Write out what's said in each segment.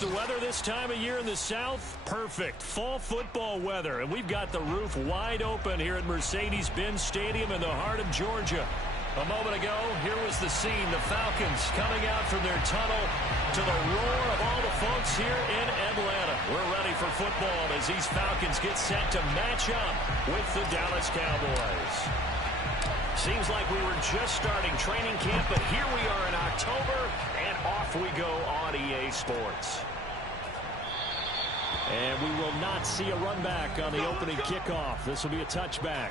The weather this time of year in the South, perfect. Fall football weather, and we've got the roof wide open here at Mercedes-Benz Stadium in the heart of Georgia. A moment ago, here was the scene. The Falcons coming out from their tunnel to the roar of all the folks here in Atlanta. We're ready for football as these Falcons get set to match up with the Dallas Cowboys. Seems like we were just starting training camp, but here we are in October, and off we go on EA Sports. And we will not see a run back on the opening kickoff. This will be a touchback.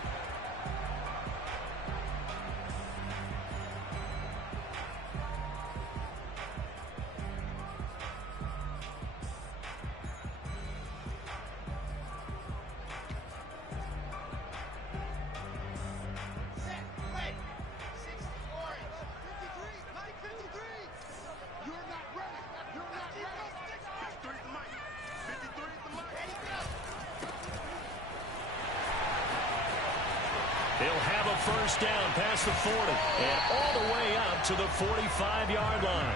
He'll have a first down past the 40 and all the way up to the 45-yard line.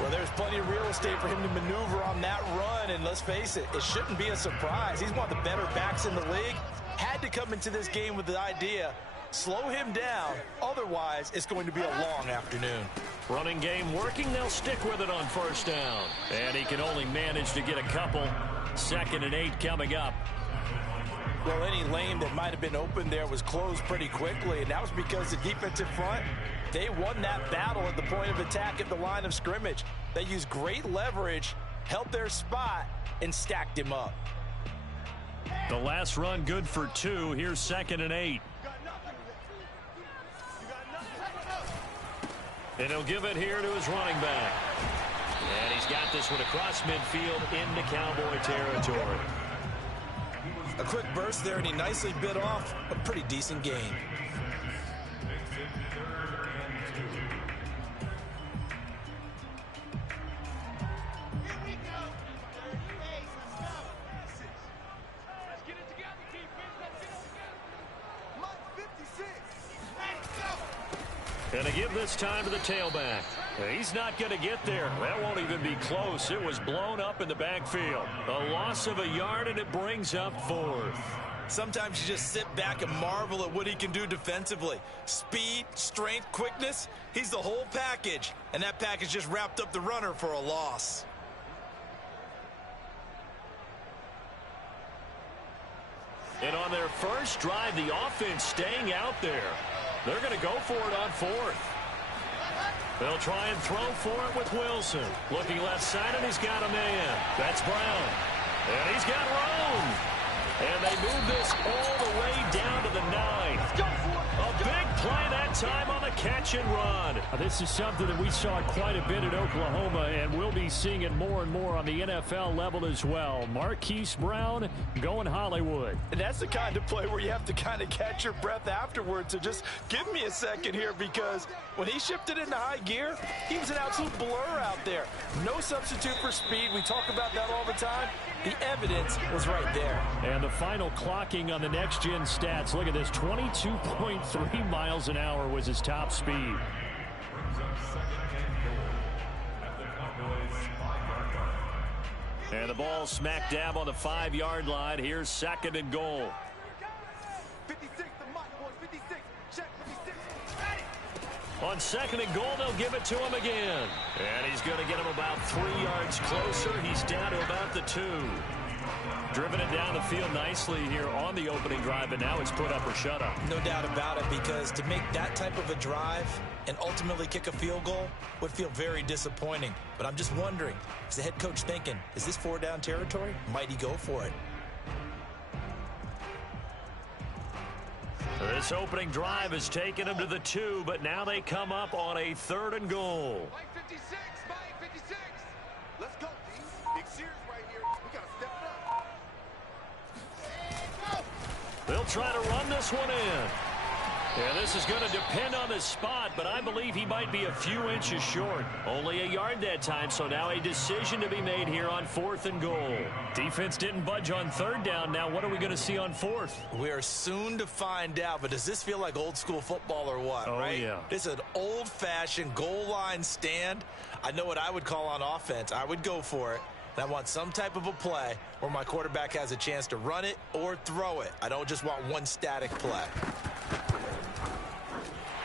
Well, there's plenty of real estate for him to maneuver on that run, and let's face it, it shouldn't be a surprise. He's one of the better backs in the league. Had to come into this game with the idea, slow him down, otherwise it's going to be a long afternoon. Running game working, they'll stick with it on first down. And he can only manage to get a couple. 2nd and 8 coming up. Well, any lane that might have been open there was closed pretty quickly, and that was because the defensive front, they won that battle at the point of attack at the line of scrimmage. They used great leverage, held their spot, and stacked him up. The last run good for 2. Here's 2nd and 8. And he'll give it here to his running back. And he's got this one across midfield into Cowboy territory. A quick burst there, and he nicely bit off a pretty decent gain. And to give this time to the tailback. He's not going to get there. That won't even be close. It was blown up in the backfield. A loss of a yard, and it brings up 4th. Sometimes you just sit back and marvel at what he can do defensively. Speed, strength, quickness. He's the whole package. And that package just wrapped up the runner for a loss. And on their first drive, the offense staying out there. They're going to go for it on 4th. They'll try and throw for it with Wilson. Looking left side, and he's got a man. That's Brown. And he's got Roan. And they move this all the way down to the 9. A big play that time on the catch and run. This is something that we saw quite a bit at Oklahoma, and we'll be seeing it more and more on the NFL level as well. Marquise Brown going Hollywood. And that's the kind of play where you have to kind of catch your breath afterwards. So just give me a second here, because when he shifted into high gear, he was an absolute blur out there. No substitute for speed. We talk about that all the time. The evidence was right there. And the final clocking on the next-gen stats. Look at this. 22.3 miles an hour was his top speed. And the ball smack dab on the 5-yard line. Here's 2nd and goal. 56, the mic, boys. 56. Check 56. On 2nd and goal, they'll give it to him again. And he's going to get him about 3 yards closer. He's down to about the 2. Driven it down the field nicely here on the opening drive, and now it's put up or shut up. No doubt about it, because to make that type of a drive and ultimately kick a field goal would feel very disappointing. But I'm just wondering, is the head coach thinking, is this 4-down territory? Might he go for it? This opening drive has taken them to the 2, but now they come up on a 3rd and goal. Mike 56, Mike 56. Let's go, D. Big series right here. We got to step it up. They'll try to run this one in. Yeah, this is going to depend on the spot, but I believe he might be a few inches short. Only a yard that time, so now a decision to be made here on 4th and goal. Defense didn't budge on 3rd down. Now what are we going to see on 4th? We are soon to find out, but does this feel like old school football or what, right? Yeah. This is an old-fashioned goal line stand. I know what I would call on offense. I would go for it. And I want some type of a play where my quarterback has a chance to run it or throw it. I don't just want one static play.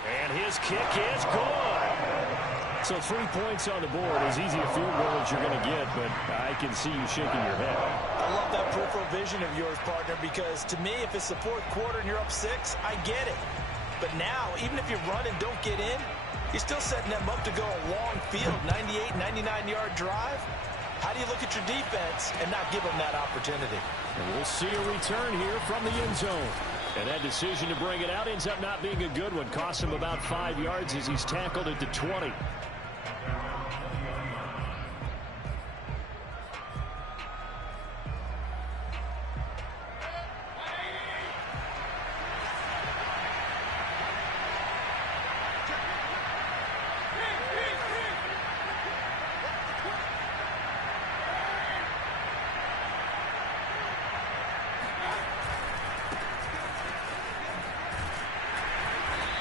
And his kick is good. So 3 points on the board. As easy a field goal as you're going to get, but I can see you shaking your head. I love that peripheral vision of yours, partner, because to me, if it's the 4th quarter and you're up 6, I get it. But now, even if you run and don't get in, you're still setting them up to go a long field, 98, 99-yard drive. How do you look at your defense and not give them that opportunity? And we'll see a return here from the end zone. And that decision to bring it out ends up not being a good one. Costs him about 5 yards as he's tackled at the 20.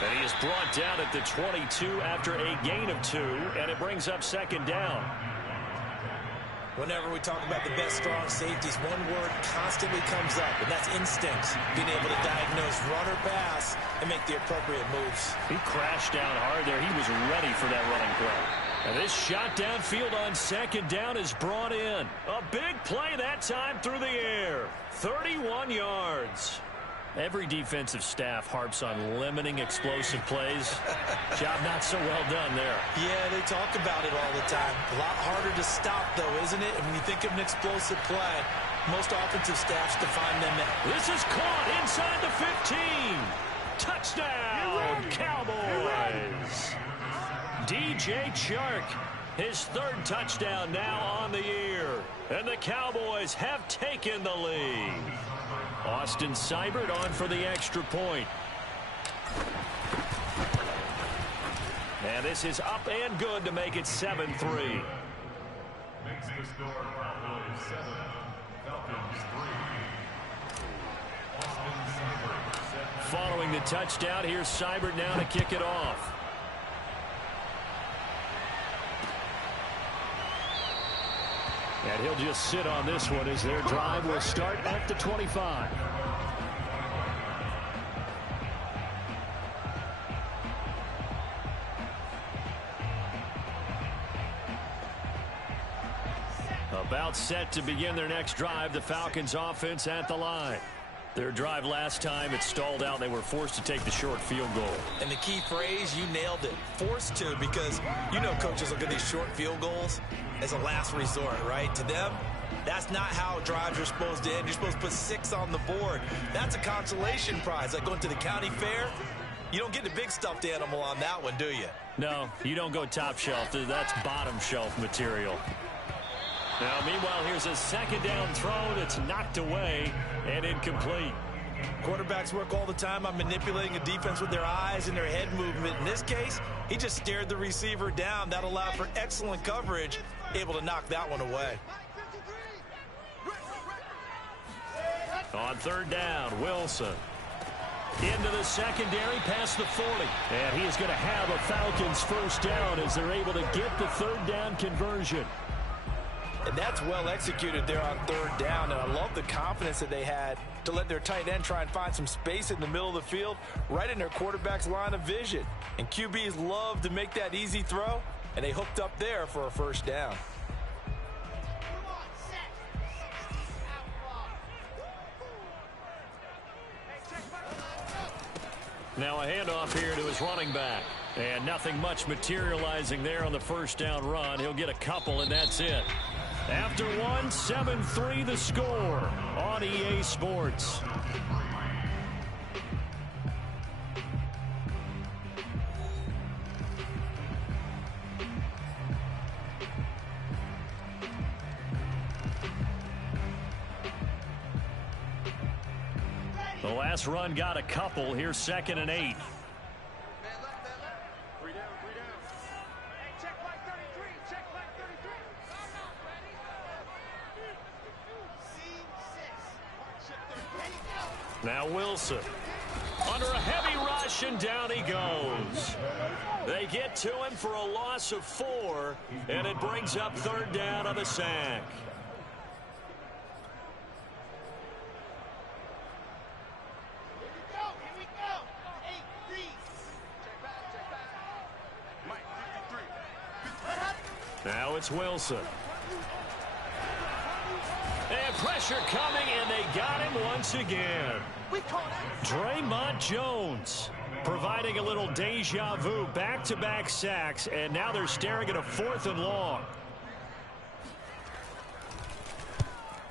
And he is brought down at the 22 after a gain of 2, and it brings up 2nd down. Whenever we talk about the best strong safeties, one word constantly comes up, and that's instincts. Being able to diagnose run or pass and make the appropriate moves. He crashed down hard there. He was ready for that running play. And this shot downfield on 2nd down is brought in. A big play that time through the air. 31 yards. Every defensive staff harps on limiting explosive plays. Job not so well done there. Yeah, they talk about it all the time. A lot harder to stop, though, isn't it? And when you think of an explosive play, most offensive staffs define them. This is caught inside the 15. Touchdown, Cowboys. DJ Chark, his 3rd touchdown now on the year. And the Cowboys have taken the lead. Austin Seibert on for the extra point. And this is up and good to make it 7-3. Makes the score Cowboys 7, Falcons 3. Austin Seibert. Following the touchdown, here's Seibert now to kick it off. And he'll just sit on this one as their drive will start at the 25. About set to begin their next drive, the Falcons offense at the line. Their drive last time, it stalled out. They were forced to take the short field goal. And the key phrase, you nailed it. Forced to, because you know coaches look at these short field goals as a last resort, right? To them, that's not how drives are supposed to end. You're supposed to put 6 on the board. That's a consolation prize. Like going to the county fair, you don't get the big stuffed animal on that one, do you? No, you don't go top shelf. That's bottom shelf material. Now, meanwhile, here's a 2nd down throw that's knocked away and incomplete. Quarterbacks work all the time on manipulating a defense with their eyes and their head movement. In this case, he just stared the receiver down. That allowed for excellent coverage, able to knock that one away. On 3rd down, Wilson. Into the secondary, past the 40. And he is going to have a Falcons 1st down as they're able to get the 3rd down conversion. And that's well executed there on 3rd down. And I love the confidence that they had to let their tight end try and find some space in the middle of the field, right in their quarterback's line of vision. And QBs love to make that easy throw, and they hooked up there for a 1st down. Now a handoff here to his running back. And nothing much materializing there on the 1st down run. He'll get a couple, and that's it. After one, 7-3 the score on EA Sports. The last run got a couple. Here's 2nd and 8. Now Wilson. Under a heavy rush, and down he goes. They get to him for a loss of 4, and it brings up 3rd down on the sack. Here we go. 8-3. Check back. Mike, 53. Now it's Wilson. And pressure coming, and they got him once again. Draymond Jones providing a little deja vu, back-to-back sacks, and now they're staring at a 4th and long.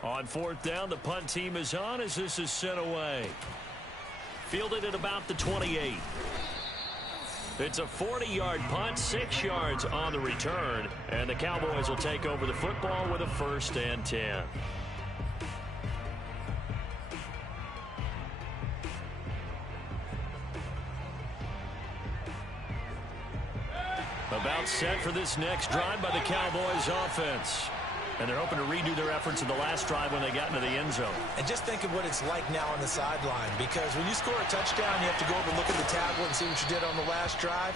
On 4th down, the punt team is on as this is sent away. Fielded at about the 28. It's a 40-yard punt, 6 yards on the return, and the Cowboys will take over the football with a 1st and 10. About set for this next drive by the Cowboys offense. And they're hoping to redo their efforts in the last drive when they got into the end zone. And just think of what it's like now on the sideline, because when you score a touchdown, you have to go over and look at the tablet and see what you did on the last drive.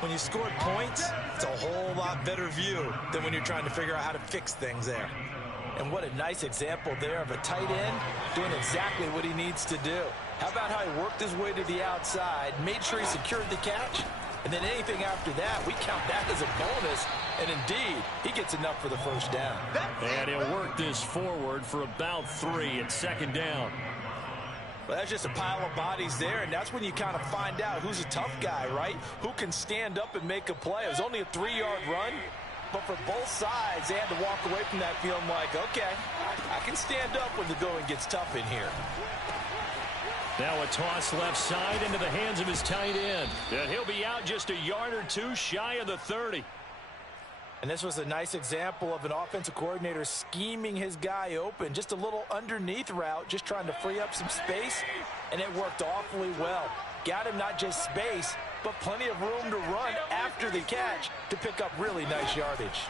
When you scored points, it's a whole lot better view than when you're trying to figure out how to fix things there. And what a nice example there of a tight end doing exactly what he needs to do. How about how he worked his way to the outside, made sure he secured the catch, and then anything after that, we count that as a bonus. And indeed, he gets enough for the 1st down. And he'll work this forward for about 3 at 2nd down. Well, that's just a pile of bodies there, and that's when you kind of find out who's a tough guy, right? Who can stand up and make a play. It was only a 3-yard run, but for both sides, they had to walk away from that feeling like, okay, I can stand up when the going gets tough in here. Now a toss left side into the hands of his tight end. And he'll be out just a yard or 2 shy of the 30. And this was a nice example of an offensive coordinator scheming his guy open. Just a little underneath route, just trying to free up some space, and it worked awfully well. Got him not just space, but plenty of room to run after the catch to pick up really nice yardage.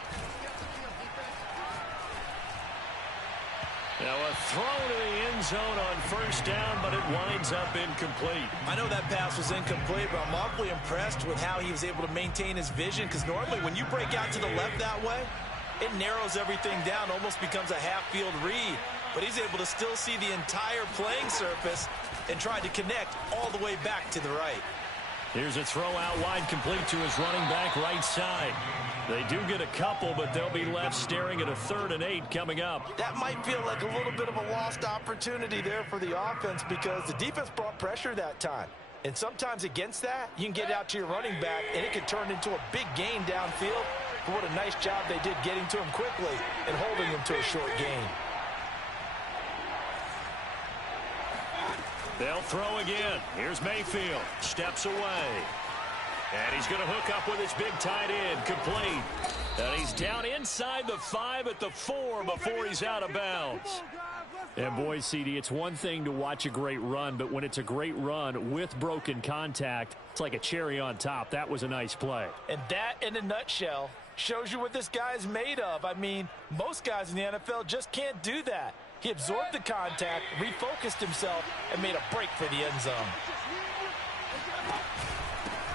Now a throw to the end zone on 1st down, but it winds up incomplete. I know that pass was incomplete, but I'm awfully impressed with how he was able to maintain his vision, because normally when you break out to the left that way, it narrows everything down, almost becomes a half-field read. But he's able to still see the entire playing surface and try to connect all the way back to the right. Here's a throw out wide, complete to his running back right side. They do get a couple, but they'll be left staring at a 3rd and 8 coming up. That might feel like a little bit of a lost opportunity there for the offense, because the defense brought pressure that time. And sometimes against that, you can get out to your running back, and it can turn into a big gain downfield. But what a nice job they did getting to him quickly and holding him to a short gain. They'll throw again. Here's Mayfield. Steps away. And he's going to hook up with his big tight end. Complete. And he's down inside the 5 at the 4 before he's out of bounds. And boy, CD, it's one thing to watch a great run, but when it's a great run with broken contact, it's like a cherry on top. That was a nice play. And that, in a nutshell, shows you what this guy is made of. I mean, most guys in the NFL just can't do that. He absorbed the contact, refocused himself, and made a break for the end zone.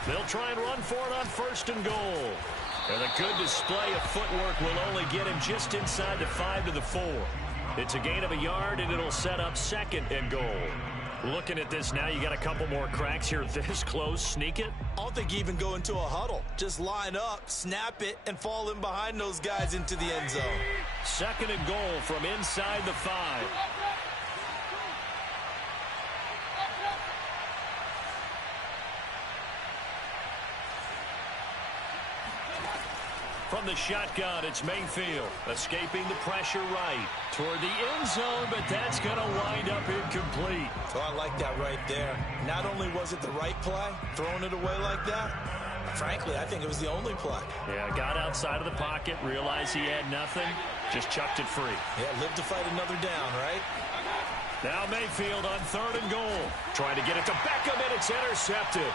They'll try and run for it on 1st and goal. And a good display of footwork will only get him just inside the 5 to the 4. It's a gain of a yard, and it'll set up 2nd and goal. Looking at this now, you got a couple more cracks here this close. Sneak it? I don't think you even go into a huddle. Just line up, snap it, and fall in behind those guys into the end zone. 2nd and goal from inside the 5. From the shotgun, it's Mayfield escaping the pressure right toward the end zone, but that's going to wind up incomplete. Oh, I like that right there. Not only was it the right play, throwing it away like that, frankly, I think it was the only play. Yeah, got outside of the pocket, realized he had nothing, just chucked it free. Yeah, live to fight another down, right? Now Mayfield on 3rd and goal. Trying to get it to Beckham, and it's intercepted.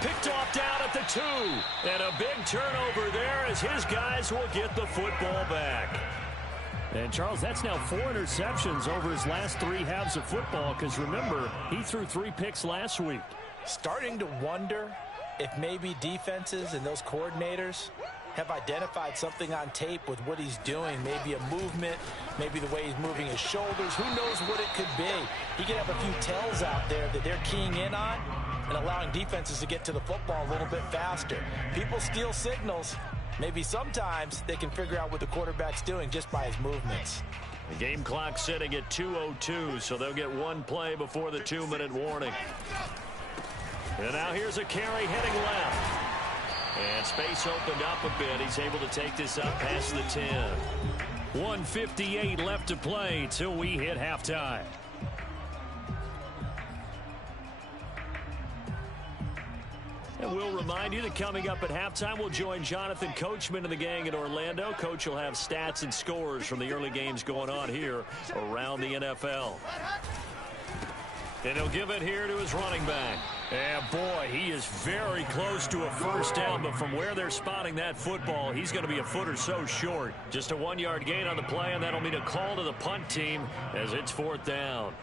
Picked off down at the 2. And a big turnover there as his guys will get the football back. And, Charles, that's now 4 interceptions over his last 3 halves of football because, remember, he threw 3 picks last week. Starting to wonder if maybe defenses and those coordinators have identified something on tape with what he's doing. Maybe a movement, maybe the way he's moving his shoulders. Who knows what it could be? He could have a few tells out there that they're keying in on and allowing defenses to get to the football a little bit faster. People steal signals. Maybe sometimes they can figure out what the quarterback's doing just by his movements. The game clock sitting at 2:02, so they'll get 1 play before the 2-minute warning. And now here's a carry heading left. And space opened up a bit. He's able to take this up past the 10. 1:58 left to play till we hit halftime. And we'll remind you that coming up at halftime, we'll join Jonathan Coachman and the gang in Orlando. Coach will have stats and scores from the early games going on here around the NFL. And he'll give it here to his running back. And, boy, he is very close to a first down, but from where they're spotting that football, he's going to be a foot or so short. Just a 1-yard gain on the play, and that'll mean a call to the punt team as it's 4th down.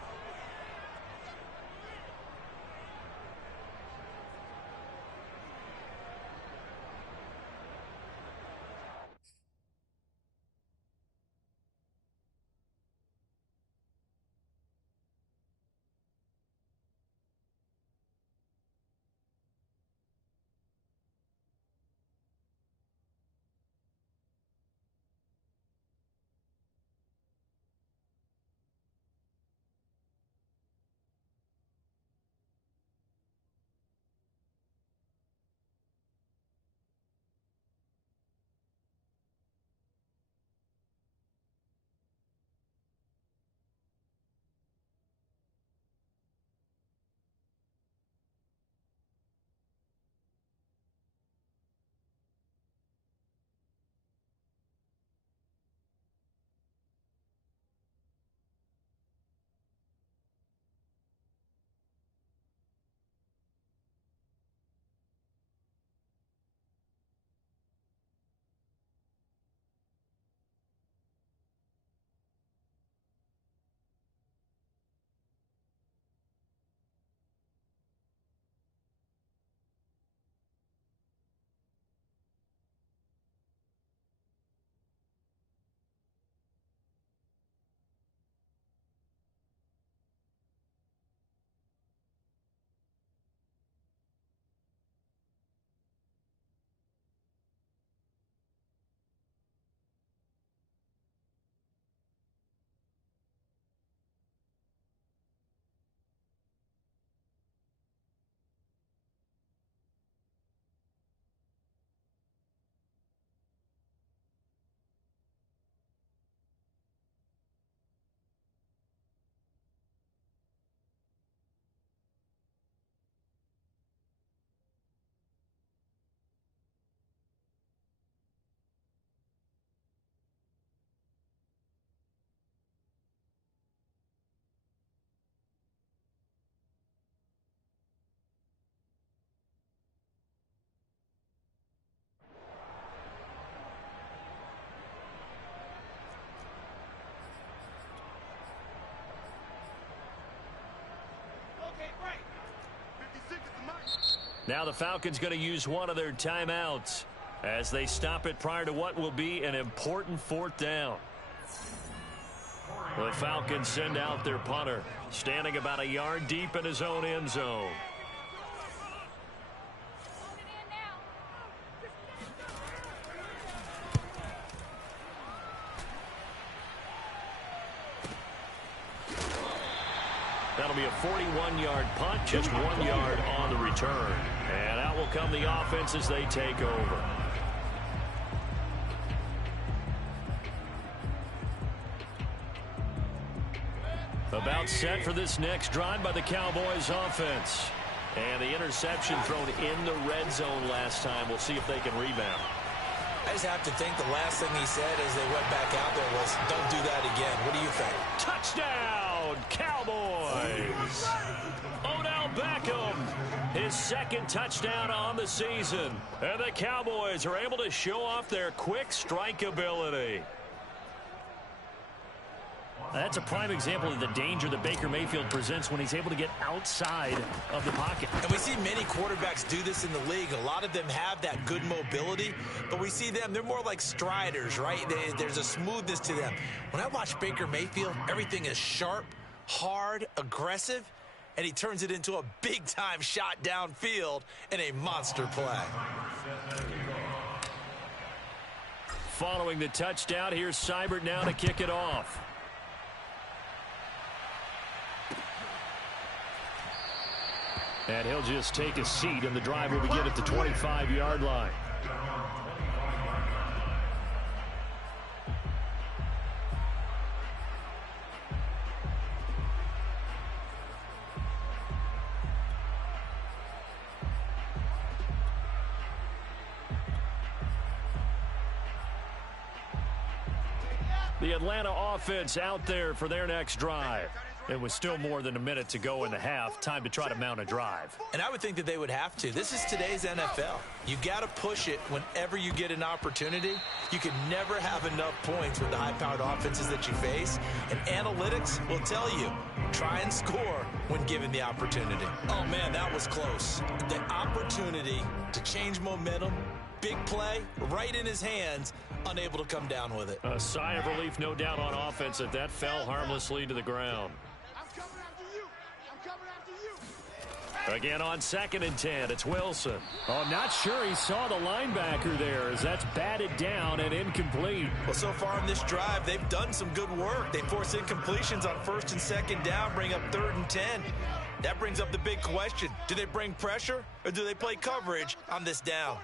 Now the Falcons going to use one of their timeouts as they stop it prior to what will be an important 4th down. The Falcons send out their punter, standing about a yard deep in his own end zone. That'll be a 41-yard punt, just 1 yard on the return. And out will come the offense as they take over. About set for this next drive by the Cowboys offense. And the interception thrown in the red zone last time. We'll see if they can rebound. I just have to think the last thing he said as they went back out there was, don't do that again. What do you think? Touchdown, Cowboys! Odell Beckham, his 2nd touchdown on the season. And the Cowboys are able to show off their quick strike ability. That's a prime example of the danger that Baker Mayfield presents when he's able to get outside of the pocket. And we see many quarterbacks do this in the league. A lot of them have that good mobility, but we see them, they're more like striders, right? There's a smoothness to them. When I watch Baker Mayfield, everything is sharp, hard, aggressive, and he turns it into a big-time shot downfield and a monster play. Following the touchdown, here's Seibert now to kick it off. And he'll just take a seat, and the drive will begin at the 25-yard line. The Atlanta offense out there for their next drive. It was still more than a minute to go in the half. Time to try to mount a drive. And I would think that they would have to. This is today's NFL. You got to push it whenever you get an opportunity. You can never have enough points with the high-powered offenses that you face. And analytics will tell you, try and score when given the opportunity. Oh, man, that was close. The opportunity to change momentum, big play, right in his hands, unable to come down with it. A sigh of relief, no doubt, on offense that fell harmlessly to the ground. Again on 2nd and 10, it's Wilson. Oh, not sure he saw the linebacker there as that's batted down and incomplete. Well, so far in this drive, they've done some good work. They force incompletions on 1st and 2nd down, bring up 3rd and 10. That brings up the big question. Do they bring pressure or do they play coverage on this down?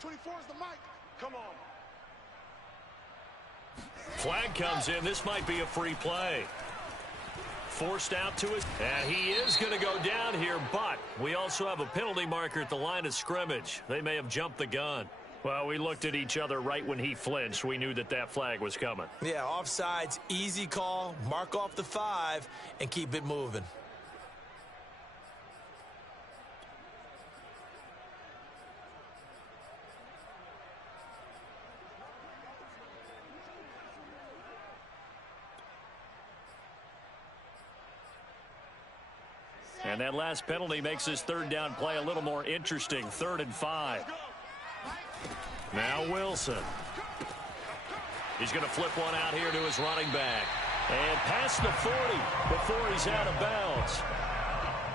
24 is the mic. Come on. Flag comes in. This might be a free play. Forced out to us, and he is going to go down here, but we also have a penalty marker at the line of scrimmage. They may have jumped the gun. Well, we looked at each other right when he flinched. We knew that flag was coming. Yeah, offsides, easy call, mark off the 5, and keep it moving. And that last penalty makes his 3rd down play a little more interesting. 3rd and 5. Now Wilson. He's going to flip one out here to his running back. And past the 40 before he's out of bounds.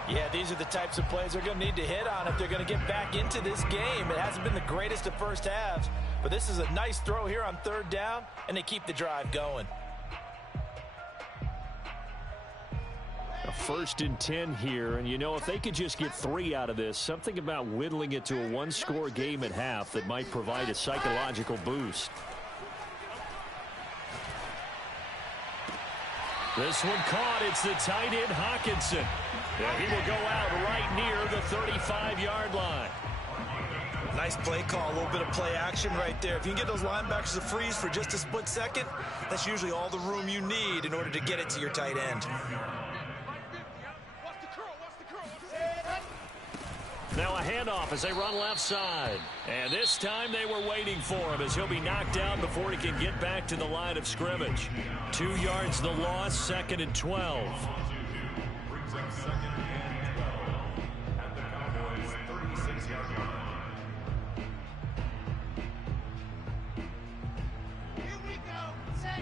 Yeah, these are the types of plays they're going to need to hit on if they're going to get back into this game. It hasn't been the greatest of first halves, but this is a nice throw here on 3rd down, and they keep the drive going. A 1st and 10 here, and you know, if they could just get 3 out of this, something about whittling it to a 1-score game at half that might provide a psychological boost. This one caught. It's the tight end Hawkinson. Yeah, he will go out right near the 35-yard line. Nice play call, a little bit of play action right there. If you can get those linebackers to freeze for just a split second, that's usually all the room you need in order to get it to your tight end. Now a handoff as they run left side. And this time they were waiting for him as he'll be knocked down before he can get back to the line of scrimmage. 2 yards the loss, 2nd and 12. Brings up 2nd and 12 at the Cowboys' 36-yard line. Here we go. Set. 70.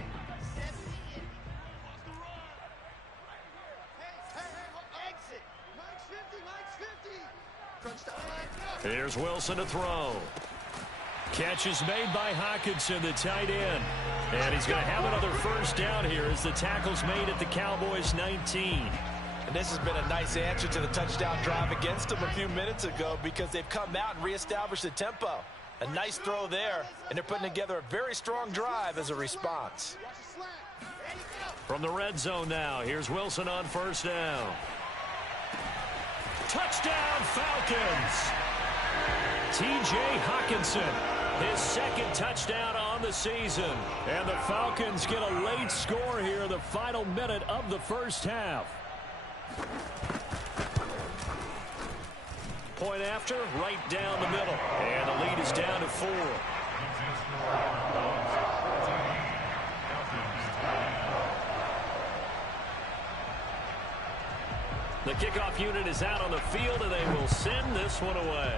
Exit. Mike's 50. Mike's 50. Here's Wilson to throw. Catch is made by Hawkinson, the tight end. And he's going to have another 1st down here as the tackle's made at the Cowboys' 19. And this has been a nice answer to the touchdown drive against them a few minutes ago because they've come out and reestablished the tempo. A nice throw there, and they're putting together a very strong drive as a response. From the red zone now, here's Wilson on 1st down. Touchdown, Falcons! T.J. Hawkinson, his 2nd touchdown on the season. And the Falcons get a late score here in the final minute of the 1st half. Point after, right down the middle. And the lead is down to 4. The kickoff unit is out on the field, and they will send this one away.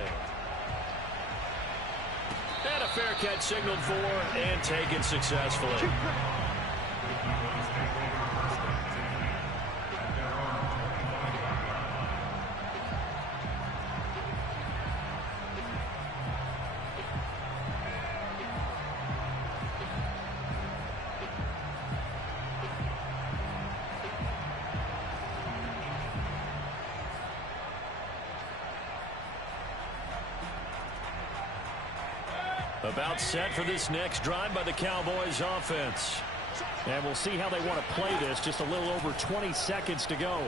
And a fair catch signaled for and taken successfully. About set for this next drive by the Cowboys offense. And we'll see how they want to play this. Just a little over 20 seconds to go.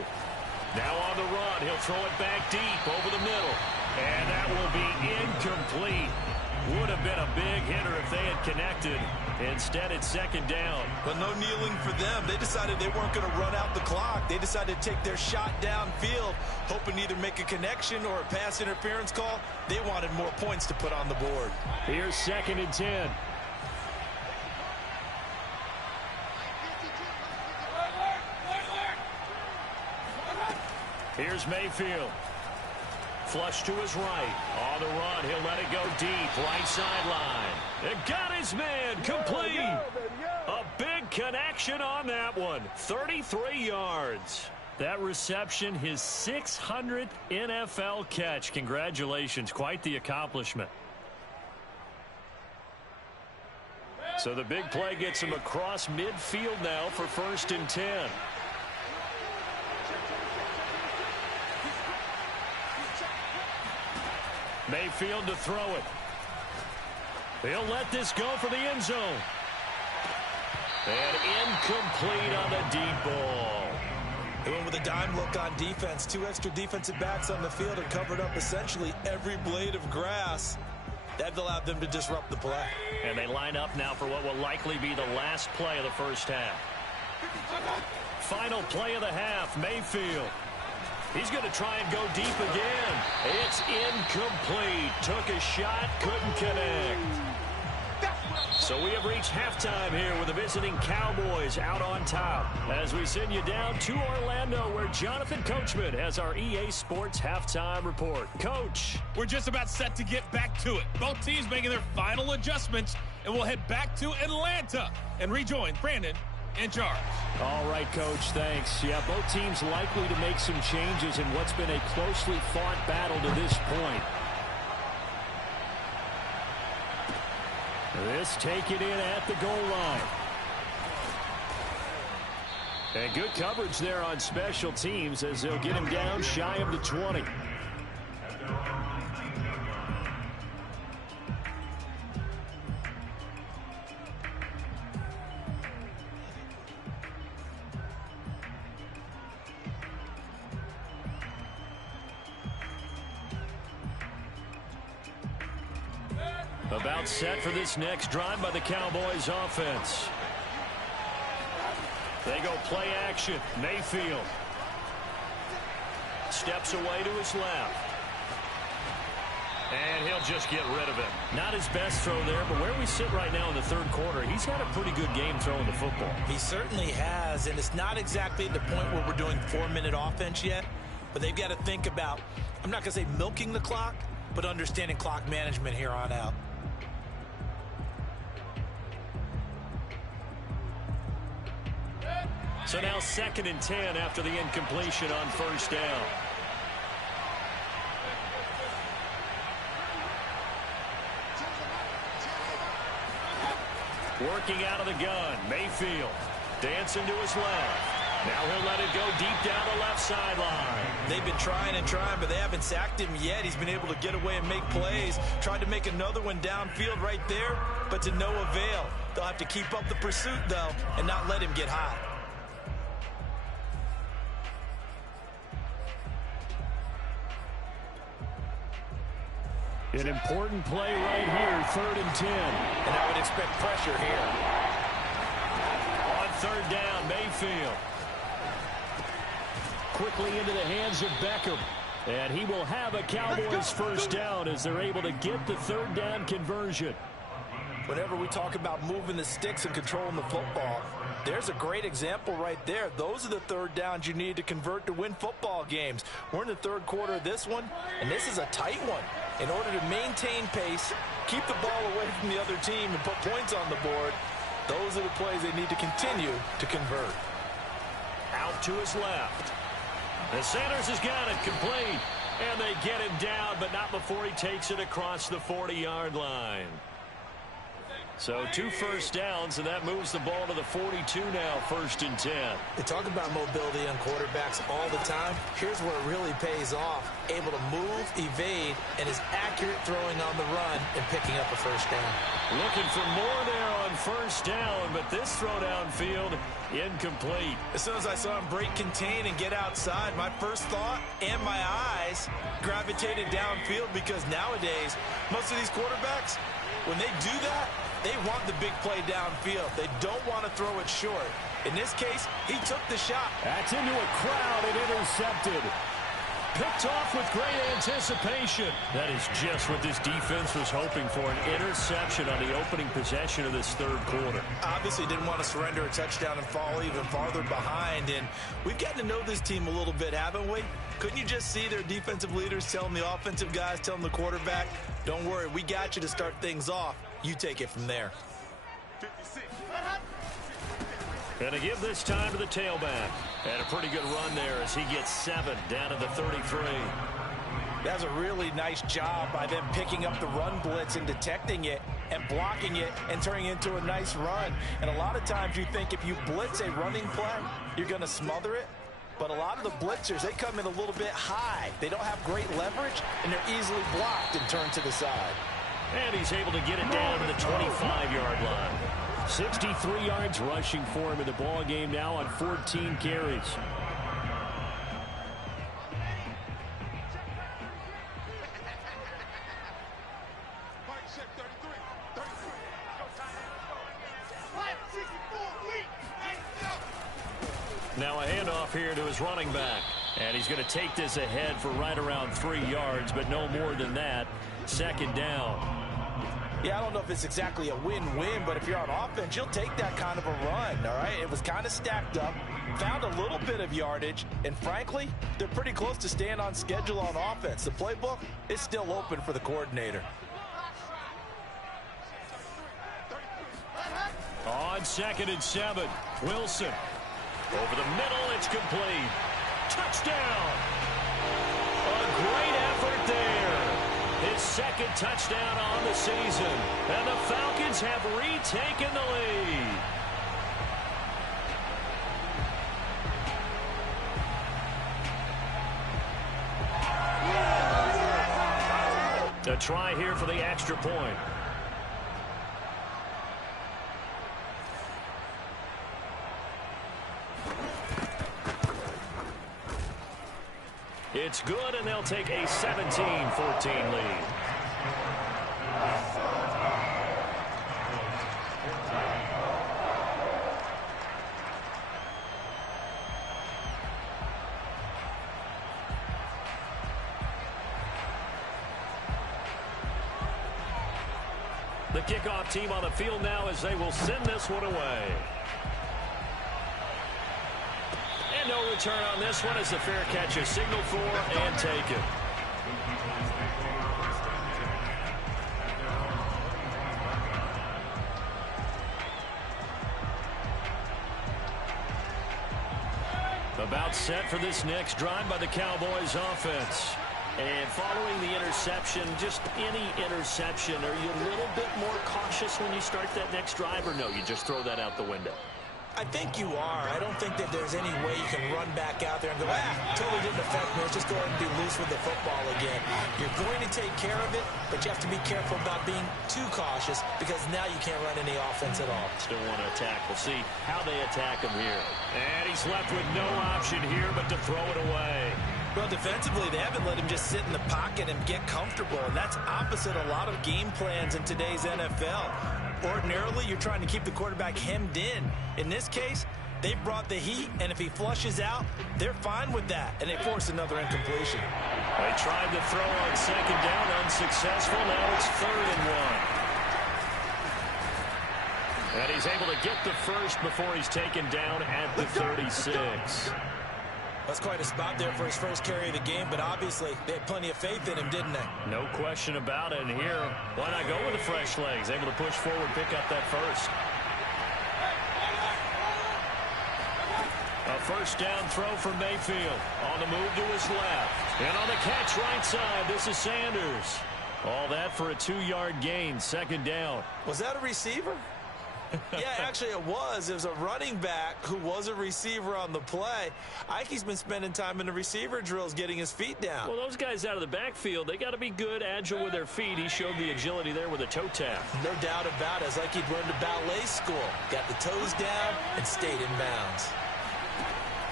Now on the run. He'll throw it back deep over the middle. And that will be incomplete. Would have been a big hitter if they had connected. Instead, it's second down. But no kneeling for them. They decided they weren't going to run out the clock. They decided to take their shot downfield, hoping to either make a connection or a pass interference call. They wanted more points to put on the board. Here's 2nd and 10. Here's Mayfield. Flush to his right. On the run. He'll let it go deep. Right sideline. It got his man. Complete. A big connection on that one. 33 yards. That reception, his 600th NFL catch. Congratulations. Quite the accomplishment. So the big play gets him across midfield now for 1st and 10. Mayfield to throw it. He'll let this go for the end zone. And incomplete on the deep ball. They went with a dime look on defense. 2 extra defensive backs on the field and covered up essentially every blade of grass. That allowed them to disrupt the play. And they line up now for what will likely be the last play of the first half. Final play of the half, Mayfield. He's going to try and go deep again. It's incomplete. Took a shot, couldn't connect. So we have reached halftime here with the visiting Cowboys out on top. As we send you down to Orlando, where Jonathan Coachman has our EA Sports halftime report. Coach. We're just about set to get back to it. Both teams making their final adjustments, and we'll head back to Atlanta and rejoin Brandon in charge. All right, Coach, thanks. Yeah, both teams likely to make some changes in what's been a closely fought battle to this point. This taken in at the goal line. And good coverage there on special teams as they'll get him down shy of the 20. About set for this next drive by the Cowboys offense. They go play action. Mayfield steps away to his left. And he'll just get rid of it. Not his best throw there, but where we sit right now in the third quarter, he's had a pretty good game throwing the football. He certainly has, and it's not exactly the point where we're doing 4-minute offense yet, but they've got to think about, I'm not going to say milking the clock, but understanding clock management here on out. So now 2nd and 10 after the incompletion on first down. Working out of the gun, Mayfield dancing to his left. Now he'll let it go deep down the left sideline. They've been trying and trying, but they haven't sacked him yet. He's been able to get away and make plays. Tried to make another one downfield right there, but to no avail. They'll have to keep up the pursuit, though, and not let him get hot. An important play right here, 3rd and 10. And I would expect pressure here. On 3rd down, Mayfield. Quickly into the hands of Beckham. And he will have a Cowboys first down as they're able to get the 3rd down conversion. whenever we talk about moving the sticks and controlling the football, there's a great example right there. Those are the third downs you need to convert to win football games. We're in the third quarter of this one, and this is a tight one. In order to maintain pace, keep the ball away from the other team, and put points on the board, those are the plays they need to continue to convert. Out to his left. The Sanders has got it complete. And they get him down, but not before he takes it across the 40-yard line. So 2 first downs, and that moves the ball to the 42 now, 1st and 10. They talk about mobility on quarterbacks all the time. Here's where it really pays off. Able to move, evade, and is accurate throwing on the run and picking up a first down. Looking for more there on 1st down, but this throw downfield incomplete. As soon as I saw him break contain and get outside, my first thought and my eyes gravitated downfield, because nowadays, most of these quarterbacks, when they do that, they want the big play downfield. They don't want to throw it short. In this case, he took the shot. That's into a crowd and intercepted. Picked off with great anticipation. That is just what this defense was hoping for, an interception on the opening possession of this third quarter. Obviously didn't want to surrender a touchdown and fall even farther behind. And we've gotten to know this team a little bit, haven't we? Couldn't you just see their defensive leaders telling the offensive guys, telling the quarterback, don't worry, we got you to start things off. You take it from there. 56. Going to give this time to the tailback. And a pretty good run there as he gets 7 down to the 33. That's a really nice job by them picking up the run blitz and detecting it and blocking it and turning it into a nice run. And a lot of times you think if you blitz a running play, you're going to smother it. But a lot of the blitzers, they come in a little bit high. They don't have great leverage, and they're easily blocked and turned to the side. And he's able to get it down to the 25-yard line. 63 yards rushing for him in the ball game now on 14 carries. Now a handoff here to his running back. And he's going to take this ahead for right around 3 yards, but no more than that. 2nd down. Yeah, I don't know if it's exactly a win-win, but if you're on offense, you'll take that kind of a run, all right? It was kind of stacked up, found a little bit of yardage, and frankly, they're pretty close to staying on schedule on offense. The playbook is still open for the coordinator. On 2nd and 7, Wilson. Over the middle, it's complete. Touchdown! A great effort there. His 2nd touchdown on the season. And the Falcons have retaken the lead. A try here for the extra point. It's good, and they'll take a 17-14 lead. The kickoff team on the field now as they will send this one away. And no return on this one as the fair catch is signaled for and taken. About set for this next drive by the Cowboys offense. And following the interception, just any interception, are you a little bit more cautious when you start that next drive, or no, you just throw that out the window? I think you are. I don't think that there's any way you can run back out there and go, totally didn't affect me. Let's just go ahead and be loose with the football again. You're going to take care of it, but you have to be careful about being too cautious because now you can't run any offense at all. Still want to attack. We'll see how they attack him here. And he's left with no option here but to throw it away. Well, defensively, they haven't let him just sit in the pocket and get comfortable, and that's opposite a lot of game plans in today's NFL. Ordinarily, you're trying to keep the quarterback hemmed in. In this case, they've brought the heat, and if he flushes out, they're fine with that, and they force another incompletion. They tried to throw on 2nd down, unsuccessful. Now it's 3rd and 1. And he's able to get the first before he's taken down at the 36. That's quite a spot there for his first carry of the game, but obviously they had plenty of faith in him, didn't they? No question about it. And here, why not go with the fresh legs? Able to push forward, pick up that first. A first down throw from Mayfield. On the move to his left. And on the catch right side, this is Sanders. All that for a 2-yard gain, second down. Was that a receiver? Yeah, actually it was. It was a running back who was a receiver on the play. Ike's been spending time in the receiver drills getting his feet down. Well, those guys out of the backfield, they got to be good, agile with their feet. He showed the agility there with a toe tap. No doubt about it. It's like he'd learned to ballet school. Got the toes down and stayed in bounds.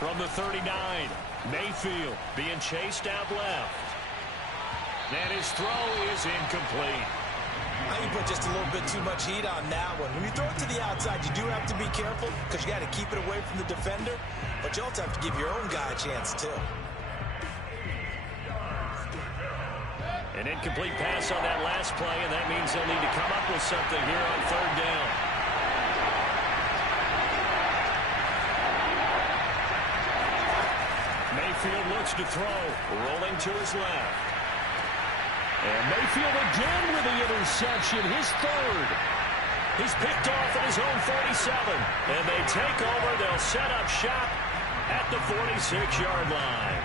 From the 39, Mayfield being chased out left. And his throw is incomplete. I think you put just a little bit too much heat on that one. When you throw it to the outside, you do have to be careful because you got to keep it away from the defender. But you also have to give your own guy a chance, too. An incomplete pass on that last play, and that means they'll need to come up with something here on third down. Mayfield looks to throw, rolling to his left. And Mayfield again with the interception, his third. He's picked off at his own 47. And they take over. They'll set up shop at the 46-yard line.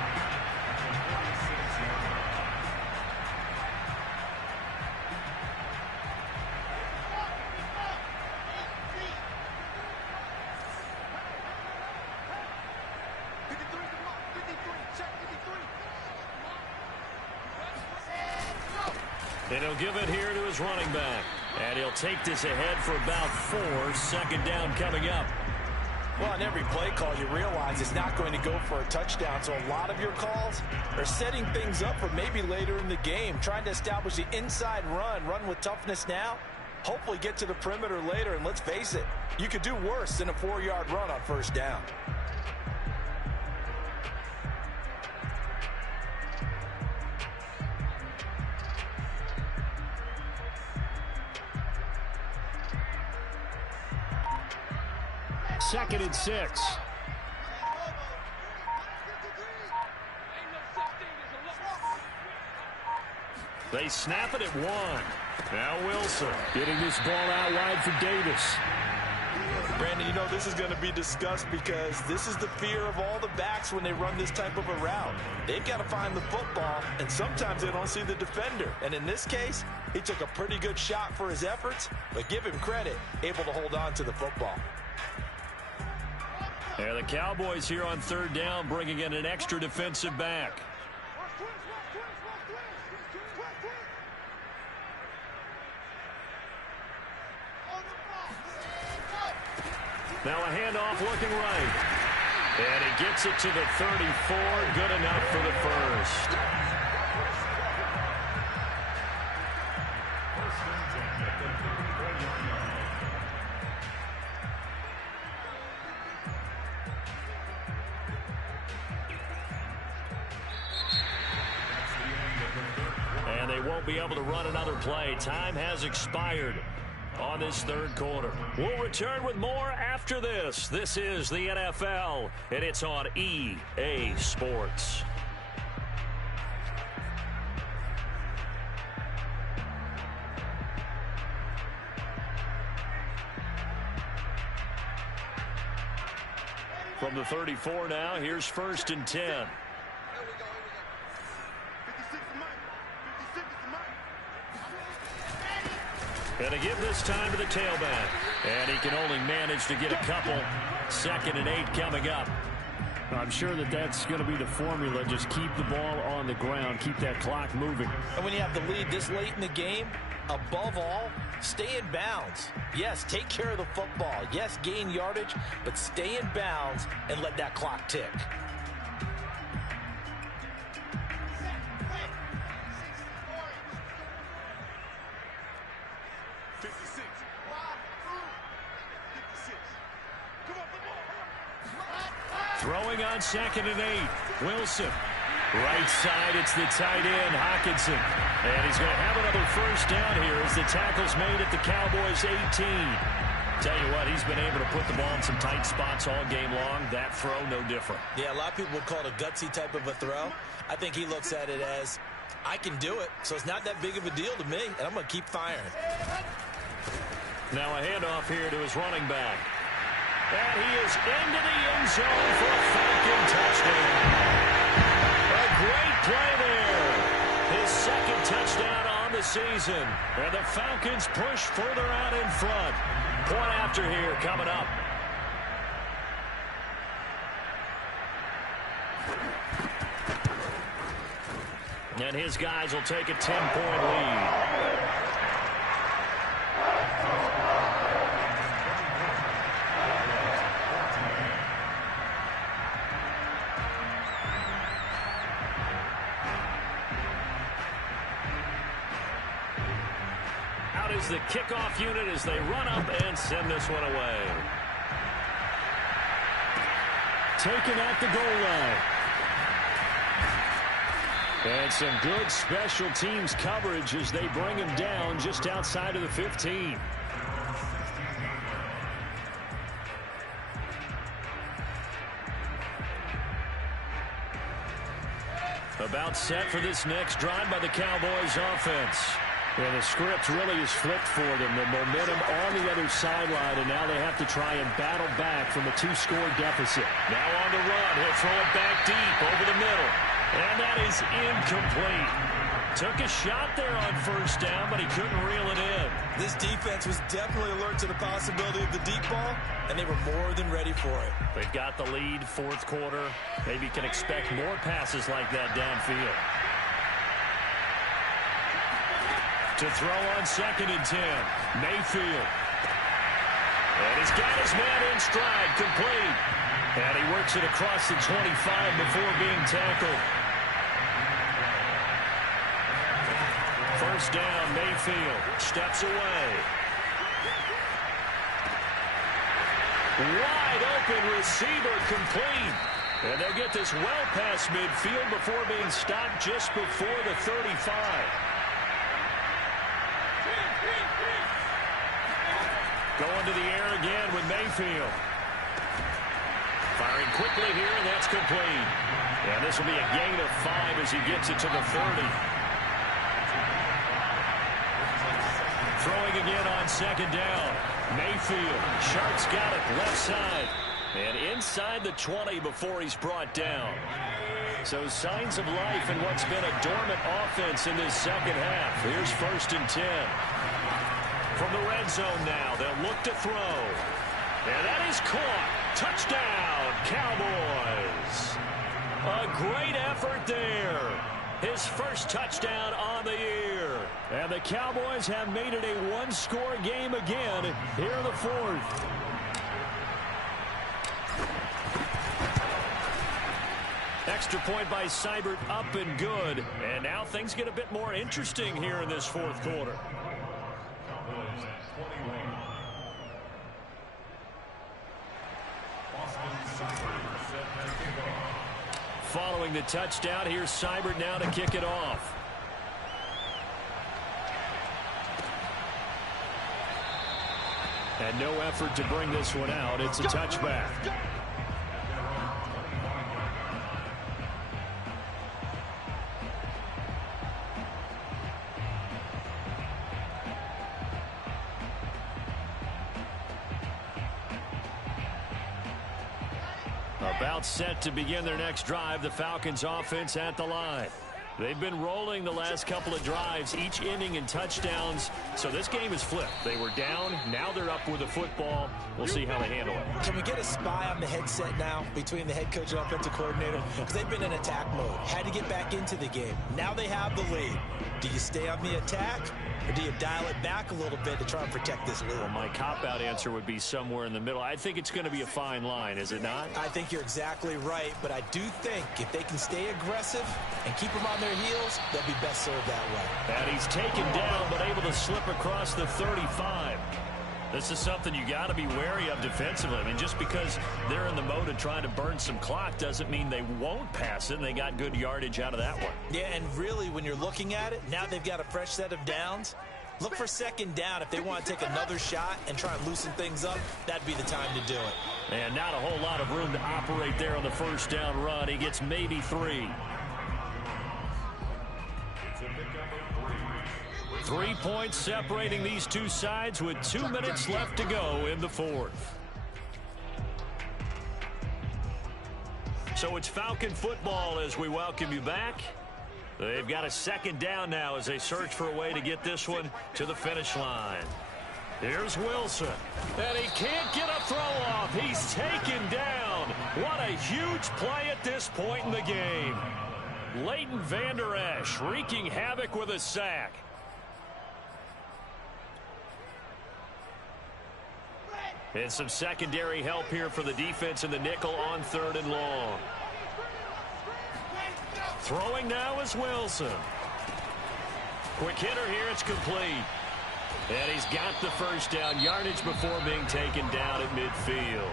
And he'll give it here to his running back. And he'll take this ahead for about 4. Second down coming up. Well, on every play call, you realize it's not going to go for a touchdown. So a lot of your calls are setting things up for maybe later in the game, trying to establish the inside run with toughness now, hopefully get to the perimeter later. And let's face it, you could do worse than a 4-yard run on first down. Second and 6. They snap it at 1. Now Wilson getting this ball out wide for Davis. Brandon, you know this is going to be discussed because this is the fear of all the backs when they run this type of a route. They've got to find the football, and sometimes they don't see the defender. And in this case, he took a pretty good shot for his efforts, but give him credit, able to hold on to the football. And the Cowboys here on third down bringing in an extra defensive back. Now a handoff looking right. And he gets it to the 34. Good enough for the first. And they won't be able to run another play. Time has expired on this third quarter. We'll return with more after this. This is the NFL, and it's on EA Sports. From the 34 now, here's first and 10. And to give this time to the tailback. And he can only manage to get a couple. Second and 8 coming up. I'm sure that's going to be the formula. Just keep the ball on the ground. Keep that clock moving. And when you have the lead this late in the game, above all, stay in bounds. Yes, take care of the football. Yes, gain yardage, but stay in bounds and let that clock tick. Throwing on second and 8. Wilson. Right side, it's the tight end, Hockenson. And he's going to have another first down here as the tackle's made at the Cowboys' 18. Tell you what, he's been able to put the ball in some tight spots all game long. That throw, no different. Yeah, a lot of people would call it a gutsy type of a throw. I think he looks at it as, I can do it, so it's not that big of a deal to me, and I'm going to keep firing. Now a handoff here to his running back. And he is into the end zone for a Falcon touchdown. A great play there. His second touchdown on the season. And the Falcons push further out in front. Point after here coming up. And his guys will take a 10-point lead. Out is the kickoff unit as they run up and send this one away. Taken at the goal line. And some good special teams coverage as they bring him down just outside of the 15. About set for this next drive by the Cowboys offense. Yeah, the script really is flipped for them. The momentum on the other sideline, and now they have to try and battle back from a 2-score deficit. Now on the run, he'll throw it back deep over the middle. And that is incomplete. Took a shot there on first down, but he couldn't reel it in. This defense was definitely alert to the possibility of the deep ball, and they were more than ready for it. They've got the lead, fourth quarter. Maybe can expect more passes like that downfield. To throw on 2nd and 10. Mayfield. And he's got his man in stride, complete. And he works it across the 25 before being tackled. First down, Mayfield steps away. Wide open receiver, complete. And they'll get this well past midfield before being stopped just before the 35. Going to the air again with Mayfield. Firing quickly here, and that's complete. And this will be a gain of 5 as he gets it to the 30. Throwing again on 2nd down. Mayfield. Sharp's got it left side. And inside the 20 before he's brought down. So signs of life in what's been a dormant offense in this second half. Here's 1st and 10. From the red zone now, they'll look to throw. And that is caught. Touchdown, Cowboys. A great effort there. His first touchdown on the year. And the Cowboys have made it a one-score game again here in the fourth. Extra point by Seibert, up and good. And now things get a bit more interesting here in this fourth quarter. Following the touchdown, here's Seibert now to kick it off. And no effort to bring this one out. It's a touchback. About set to begin their next drive, the Falcons offense at the line. They've been rolling the last couple of drives, each ending in touchdowns. So this game is flipped. They were down. Now they're up with the football. We'll see how they handle it. Can we get a spy on the headset now between the head coach and offensive coordinator? Because they've been in attack mode. Had to get back into the game. Now they have the lead. Do you stay on the attack, or do you dial it back a little bit to try and protect this lead? Well, my cop-out answer would be somewhere in the middle. I think it's going to be a fine line, is it not? I think you're exactly right, but I do think if they can stay aggressive and keep them on their heels, they'll be best served that way. And he's taken down, but able to slip across the 35. This is something you got to be wary of defensively. I mean, just because they're in the mode of trying to burn some clock doesn't mean they won't pass it, and they got good yardage out of that one. Yeah, and really, when you're looking at it, now they've got a fresh set of downs. Look for second down. If they want to take another shot and try and loosen things up, that'd be the time to do it. And not a whole lot of room to operate there on the first down run. He gets maybe 3. 3 points separating these two sides with 2 minutes left to go in the fourth. So it's Falcon football as we welcome you back. They've got a second down now as they search for a way to get this one to the finish line. Here's Wilson. And he can't get a throw off. He's taken down. What a huge play at this point in the game. Leighton Vander Esch wreaking havoc with a sack. And some secondary help here for the defense in the nickel on 3rd and long. Throwing now is Wilson. Quick hitter here, it's complete. And he's got the first down, yardage before being taken down at midfield.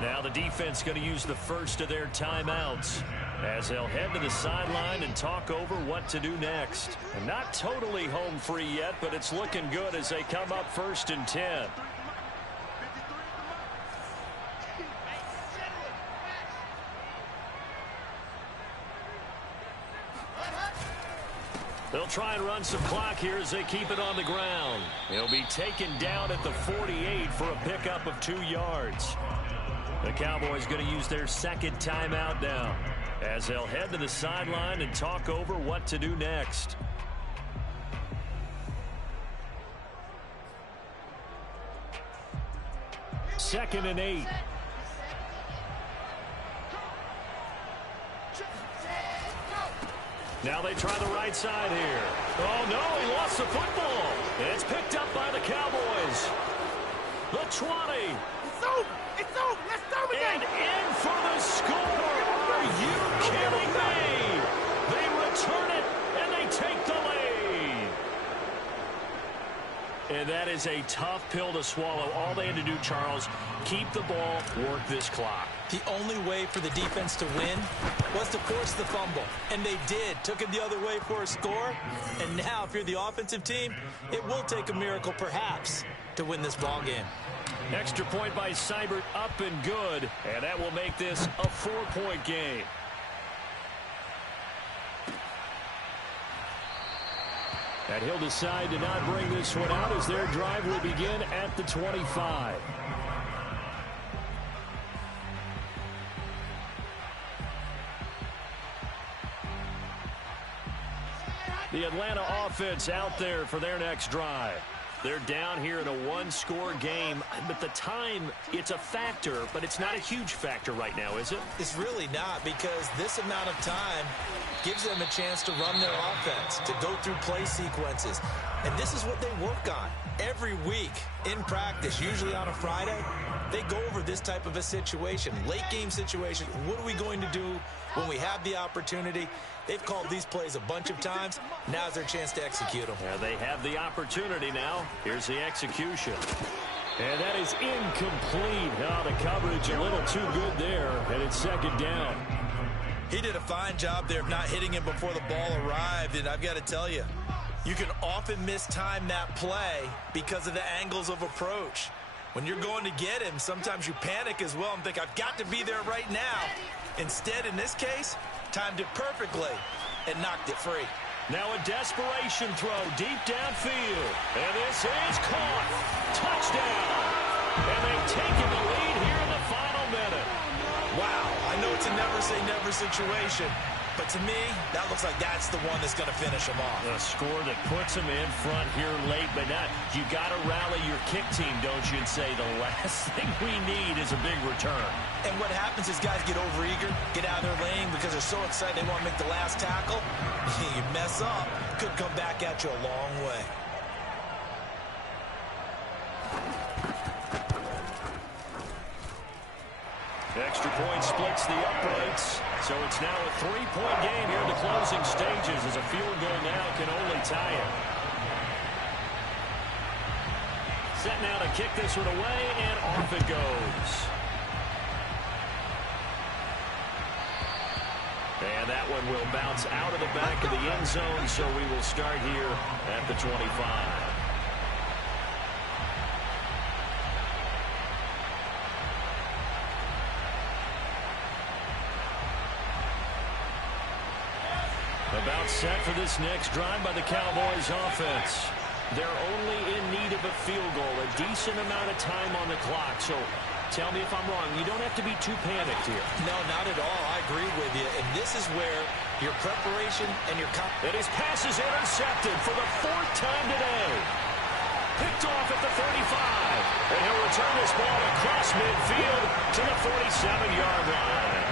Now the defense going to use the first of their timeouts as they'll head to the sideline and talk over what to do next. And not totally home free yet, but it's looking good as they come up 1st and 10. They'll try and run some clock here as they keep it on the ground. He'll be taken down at the 48 for a pickup of 2 yards. The Cowboys going to use their second timeout now as they'll head to the sideline and talk over what to do next. Second and 8. Now they try the right side here. Oh, no, he lost the football. It's picked up by the Cowboys. The 20. It's over. It's over. Let's start And in for the score. Are you kidding me? They return it, and they take the lead. And that is a tough pill to swallow. All they had to do, Charles, keep the ball, work this clock. The only way for the defense to win was to force the fumble. And they did. Took it the other way for a score. And now, if you're the offensive team, it will take a miracle, perhaps, to win this ball game. Extra point by Seibert, up and good. And that will make this a 4-point game. And he'll decide to not bring this one out as their drive will begin at the 25. The Atlanta offense out there for their next drive. They're down here in a 1-score game, but the time, it's a factor, but it's not a huge factor right now, is it? It's really not, because this amount of time gives them a chance to run their offense, to go through play sequences. And this is what they work on every week in practice, usually on a Friday. They go over this type of a situation, late game situation. What are we going to do when we have the opportunity? They've called these plays a bunch of times. Now's their chance to execute them. Yeah, they have the opportunity now. Here's the execution. And that is incomplete. Oh, the coverage a little too good there, and it's second down. He did a fine job there of not hitting him before the ball arrived, and I've got to tell you, you can often mistime that play because of the angles of approach. When you're going to get him, sometimes you panic as well and think, I've got to be there right now. Instead, in this case, timed it perfectly and knocked it free. Now a desperation throw deep downfield. And this is caught. Touchdown. And they've taken the lead here in the final minute. Wow, I know it's a never-say-never situation, but to me, that looks like that's the one that's going to finish them off. A score that puts them in front here late, but not. You got to rally your kick team, don't you, and say the last thing we need is a big return. And what happens is guys get overeager, get out of their lane because they're so excited they want to make the last tackle. You mess up, could come back at you a long way. Extra point splits the uprights. So it's now a 3-point game here in the closing stages as a field goal now can only tie it. Set now to kick this one away, and off it goes. And that one will bounce out of the back of the end zone, so we will start here at the 25. About set for this next drive by the Cowboys offense. They're only in need of a field goal, a decent amount of time on the clock. So tell me if I'm wrong. You don't have to be too panicked here. No, not at all. I agree with you. And this is where your preparation and your... And his pass is intercepted for the 4th time today. Picked off at the 35. And he'll return this ball across midfield to the 47-yard line.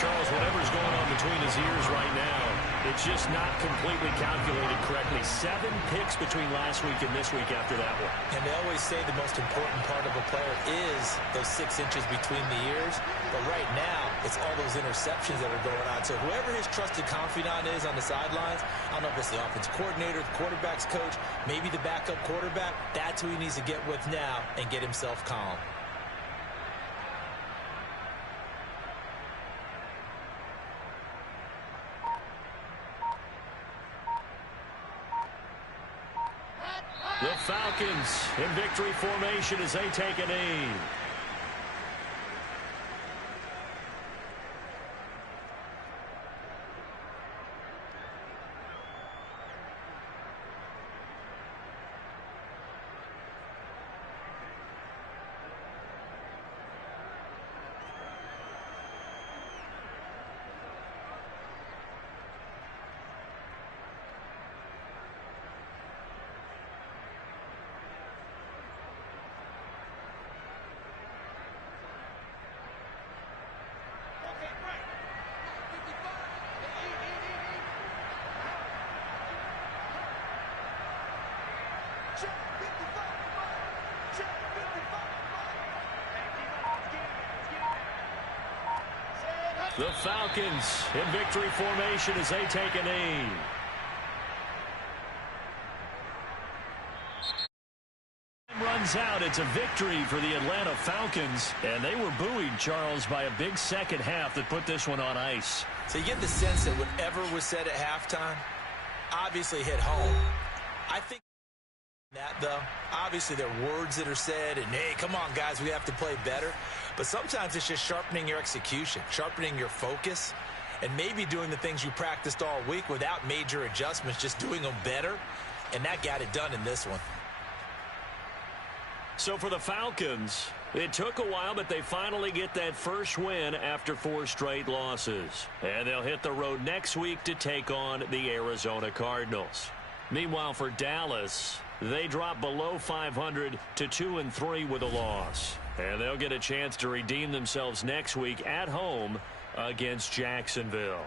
Charles, whatever's going on between his ears right now, it's just not completely calculated correctly. 7 picks between last week and this week after that one. And they always say the most important part of a player is those 6 inches between the ears. But right now, it's all those interceptions that are going on. So whoever his trusted confidant is on the sidelines, I don't know if it's the offense coordinator, the quarterback's coach, maybe the backup quarterback, that's who he needs to get with now and get himself calm. The Falcons in victory formation as they take a knee. The Falcons in victory formation as they take a knee. Runs out. It's a victory for the Atlanta Falcons. And they were buoyed, Charles, by a big second half that put this one on ice. So you get the sense that whatever was said at halftime obviously hit home. I think that, though, obviously there are words that are said, and, hey, come on, guys, we have to play better. But sometimes it's just sharpening your execution, sharpening your focus, and maybe doing the things you practiced all week without major adjustments, just doing them better. And that got it done in this one. So for the Falcons, it took a while, but they finally get that first win after 4 straight losses. And they'll hit the road next week to take on the Arizona Cardinals. Meanwhile, for Dallas, they drop below 500 to 2-3 with a loss. And they'll get a chance to redeem themselves next week at home against Jacksonville.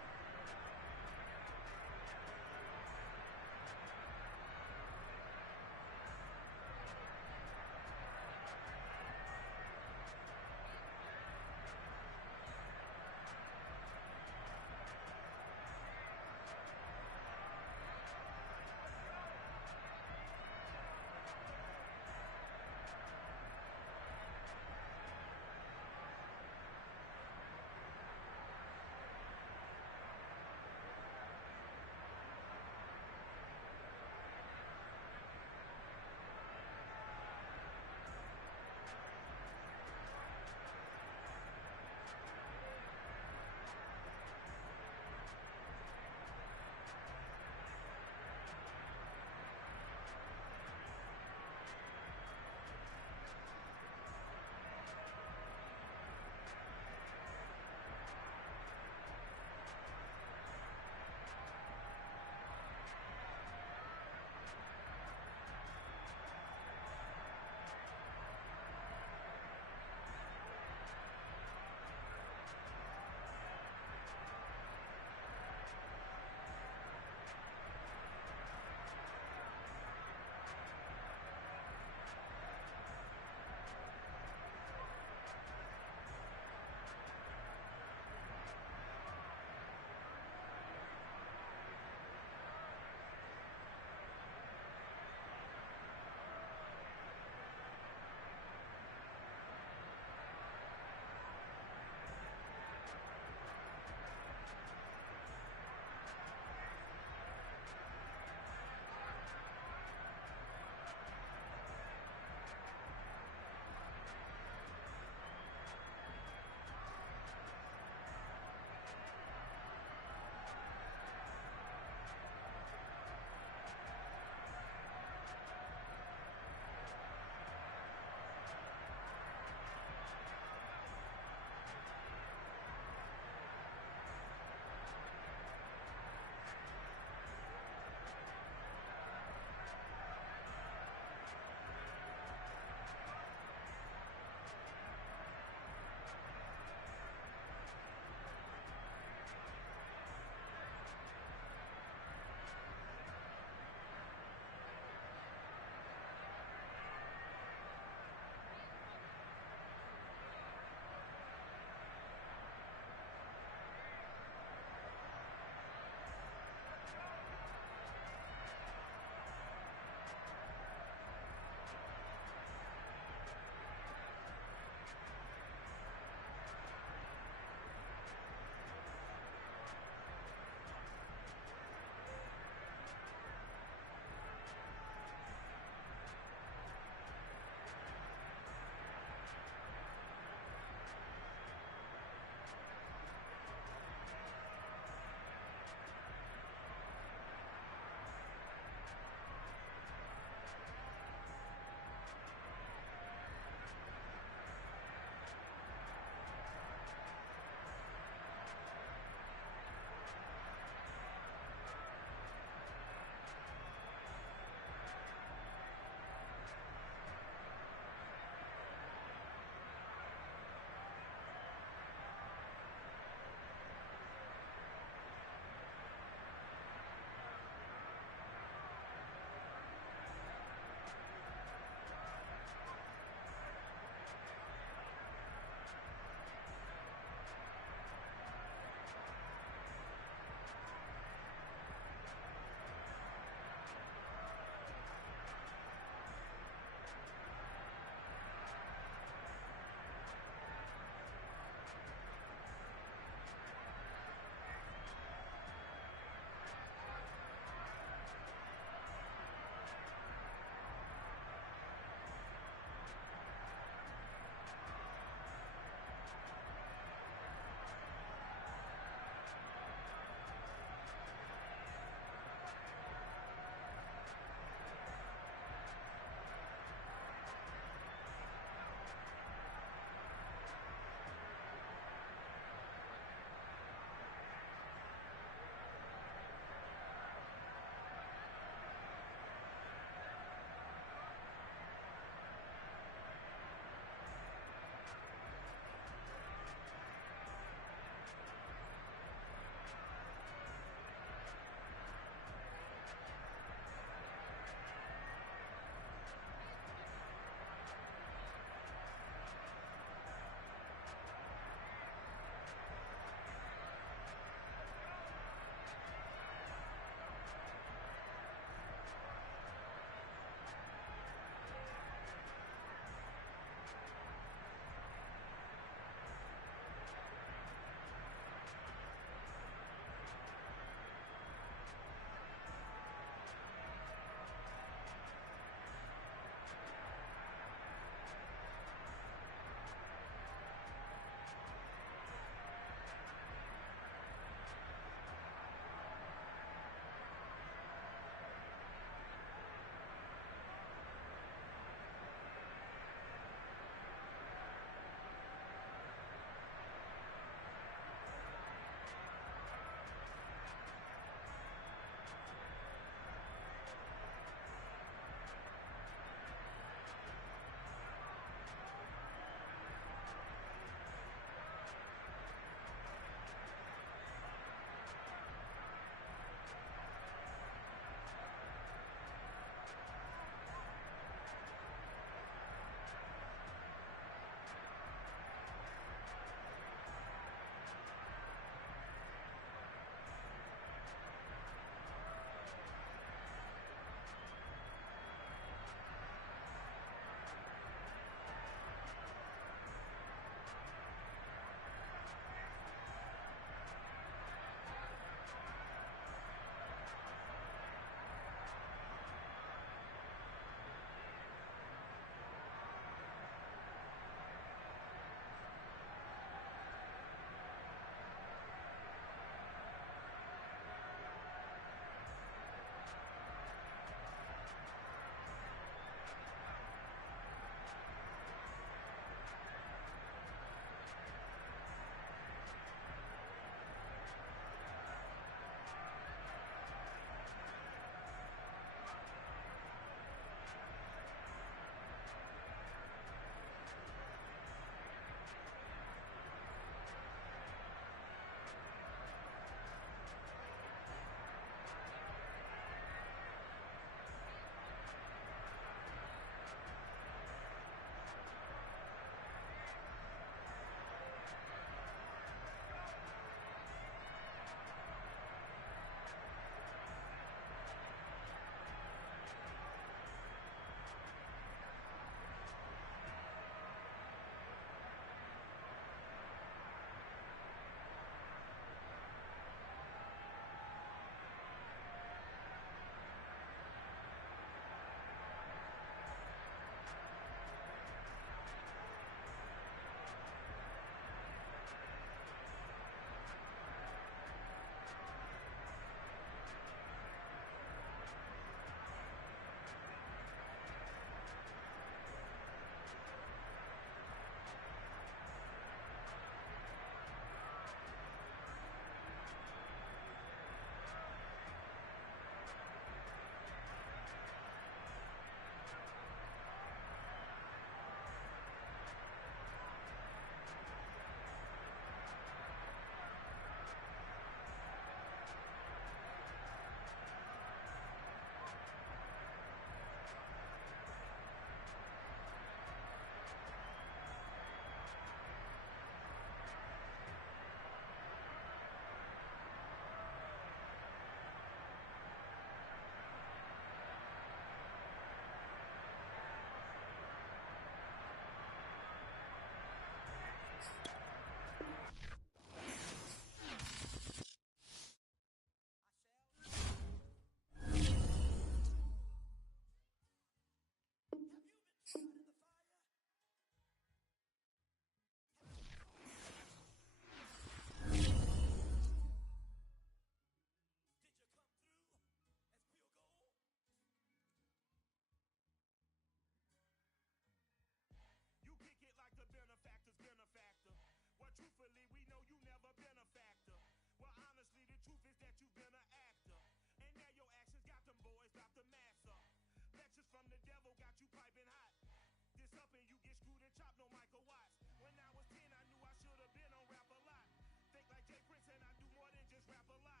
this up and you get screwed and chopped, no Michael Watts. When I was 10, I knew I should have been on Rap a Lot. Think like Jay Prince and I do more than just rap a lot.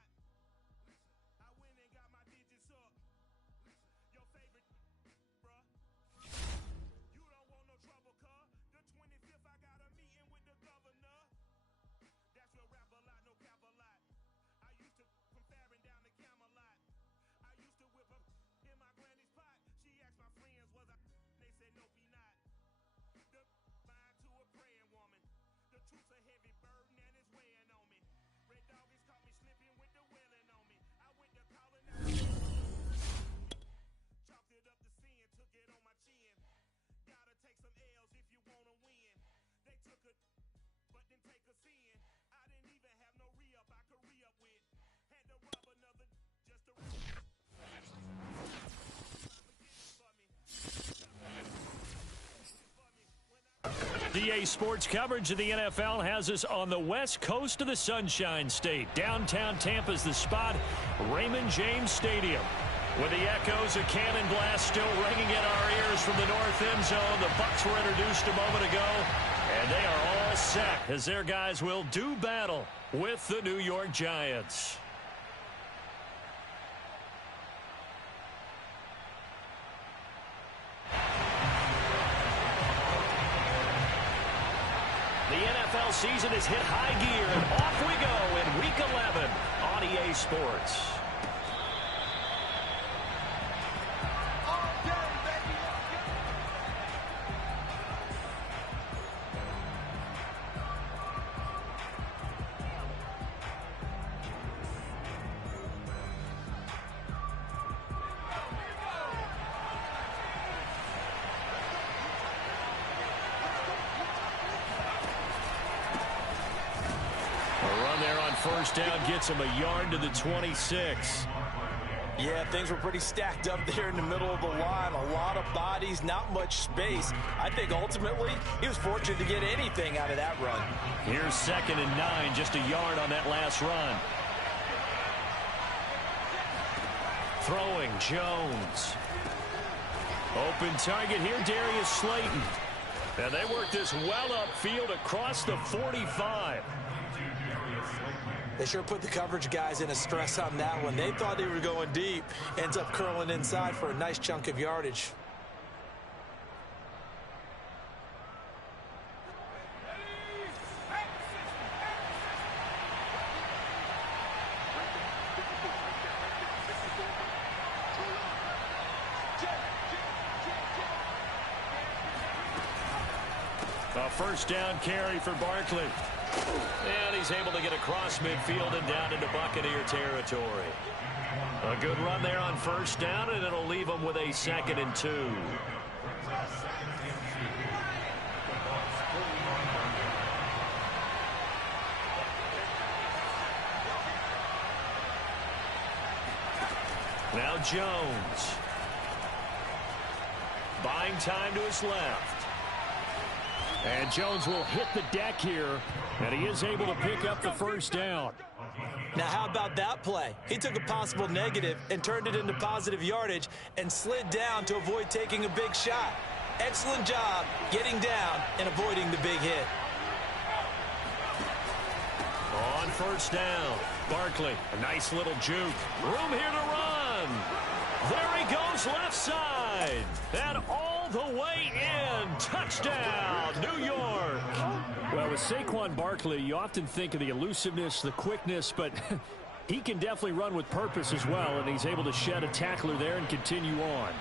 I went and got my digits up. Your favorite, bruh. You don't want no trouble, cuz. The 25th, I got a meeting with the governor. That's real rap a lot, no cap a lot. I used to from Farron down to Camelot. I used to whip up in my granny's pot. She asked my friends, was I? They said, nope, he not. The line to a praying woman. The truth's a heavy burden and it's weighing on me. Red Doggies caught me slipping with the wailing on me. I went to calling out. Chalked it up to sin, took it on my chin. Gotta take some L's if you wanna win. They took a, but didn't take a sin. I didn't even have no re-up I could re-up with. Had to rub another just to DA Sports coverage of the NFL has us on the west coast of the Sunshine State. Downtown Tampa's the spot, Raymond James Stadium. With the echoes of cannon blast still ringing in our ears from the north end zone, the Bucs were introduced a moment ago, and they are all set as their guys will do battle with the New York Giants. The NFL season has hit high gear, and off we go in Week 11 on EA Sports. First down gets him a yard to the 26. Yeah, things were pretty stacked up there in the middle of the line. A lot of bodies, not much space. I think ultimately he was fortunate to get anything out of that run. Here's 2nd and 9, just a yard on that last run. Throwing, Jones. Open target here, Darius Slayton. And they work this well upfield across the 45. They sure put the coverage guys in a stress on that one. They thought they were going deep. Ends up curling inside for a nice chunk of yardage. A first down carry for Barkley. And he's able to get across midfield and down into Buccaneer territory. A good run there on first down, and it'll leave him with a 2nd and 2. Now Jones. Buying time to his left. And Jones will hit the deck here, and he is able to pick up the first down. Now, how about that play? He took a possible negative and turned it into positive yardage and slid down to avoid taking a big shot. Excellent job getting down and avoiding the big hit. On first down, Barkley, a nice little juke. Room here to run. There he goes left side. And all the way in. Touchdown, New York. Well, with Saquon Barkley, you often think of the elusiveness, the quickness, but he can definitely run with purpose as well, and he's able to shed a tackler there and continue on.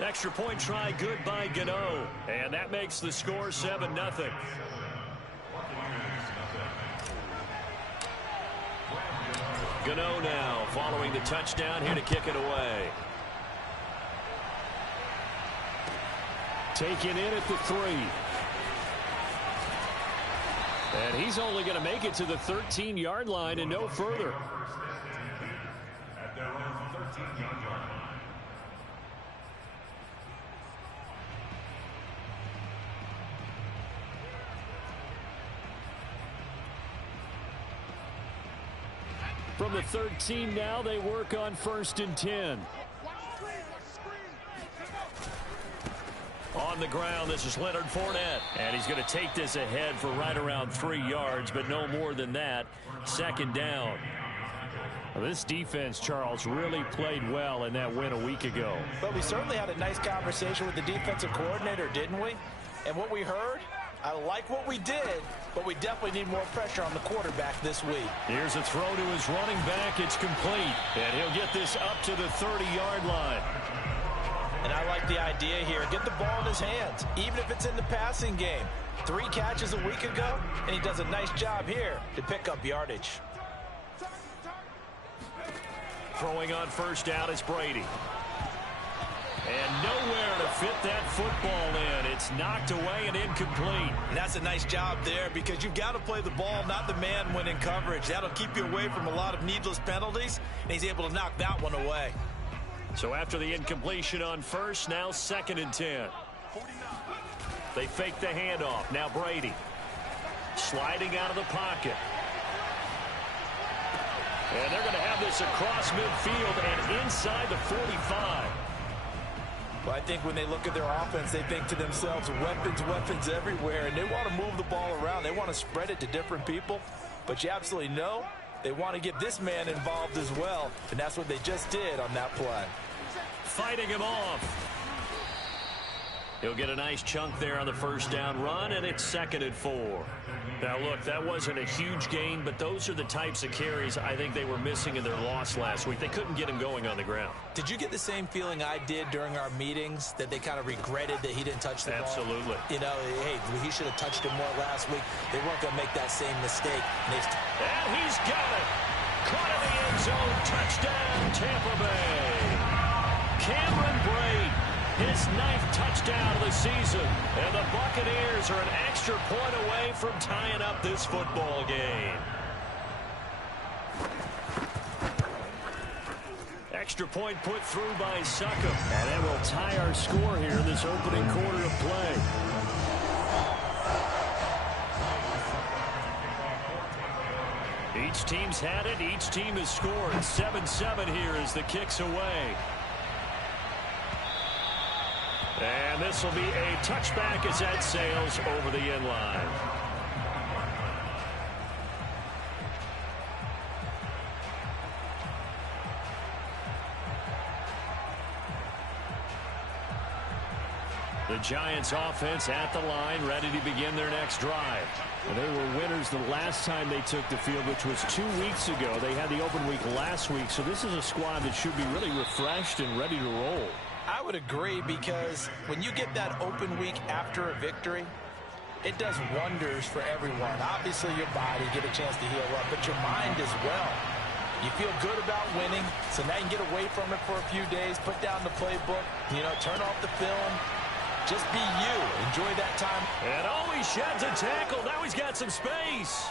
Extra point try good by Gano, and that makes the score 7-0. Gano now following the touchdown here to kick it away. Taken in at the 3. And he's only going to make it to the 13-yard line and no further. At their own 13-yard line. From the 13 now, they work on 1st and 10. On the ground, this is Leonard Fournette. And he's going to take this ahead for right around 3 yards, but no more than that. 2nd down. Well, this defense, Charles, really played well in that win a week ago. But we certainly had a nice conversation with the defensive coordinator, didn't we? And what we heard, I like what we did, but we definitely need more pressure on the quarterback this week. Here's a throw to his running back. It's complete. And he'll get this up to the 30-yard line. And I like the idea here. Get the ball in his hands, even if it's in the passing game. 3 catches a week ago, and he does a nice job here to pick up yardage. Throwing on 1st down is Brady. And nowhere to fit that football in. It's knocked away and incomplete. And that's a nice job there because you've got to play the ball, not the man when in coverage. That'll keep you away from a lot of needless penalties, and he's able to knock that one away. So after the incompletion on 1st, now 2nd and 10. They fake the handoff. Now Brady sliding out of the pocket. And they're going to have this across midfield and inside the 45. Well, I think when they look at their offense, they think to themselves, weapons, weapons everywhere, and they want to move the ball around. They want to spread it to different people, but you absolutely know they want to get this man involved as well, and that's what they just did on that play. Fighting him off. He'll get a nice chunk there on the 1st down run, and it's 2nd and 4. Now, look, that wasn't a huge gain, but those are the types of carries I think they were missing in their loss last week. They couldn't get him going on the ground. Did you get the same feeling I did during our meetings, that they kind of regretted that he didn't touch the ball? Absolutely. You know, hey, he should have touched it more last week. They weren't going to make that same mistake. And he's got it. Caught in the end zone. Touchdown, Tampa Bay. Cameron Brate, his 9th touchdown of the season. And the Buccaneers are an extra point away from tying up this football game. Extra point put through by Succop. And that will tie our score here in this opening quarter of play. Each team's had it. Each team has scored. 7-7 here as the kick's away. And this will be a touchback as that sails over the end line. The Giants offense at the line, ready to begin their next drive. And they were winners the last time they took the field, which was 2 weeks ago. They had the open week last week, so this is a squad that should be really refreshed and ready to roll. I would agree, because when you get that open week after a victory, it does wonders for everyone. Obviously, your body get a chance to heal up, but your mind as well. You feel good about winning, so now you can get away from it for a few days, put down the playbook, turn off the film. Just be you. Enjoy that time. And he sheds a tackle. Now he's got some space.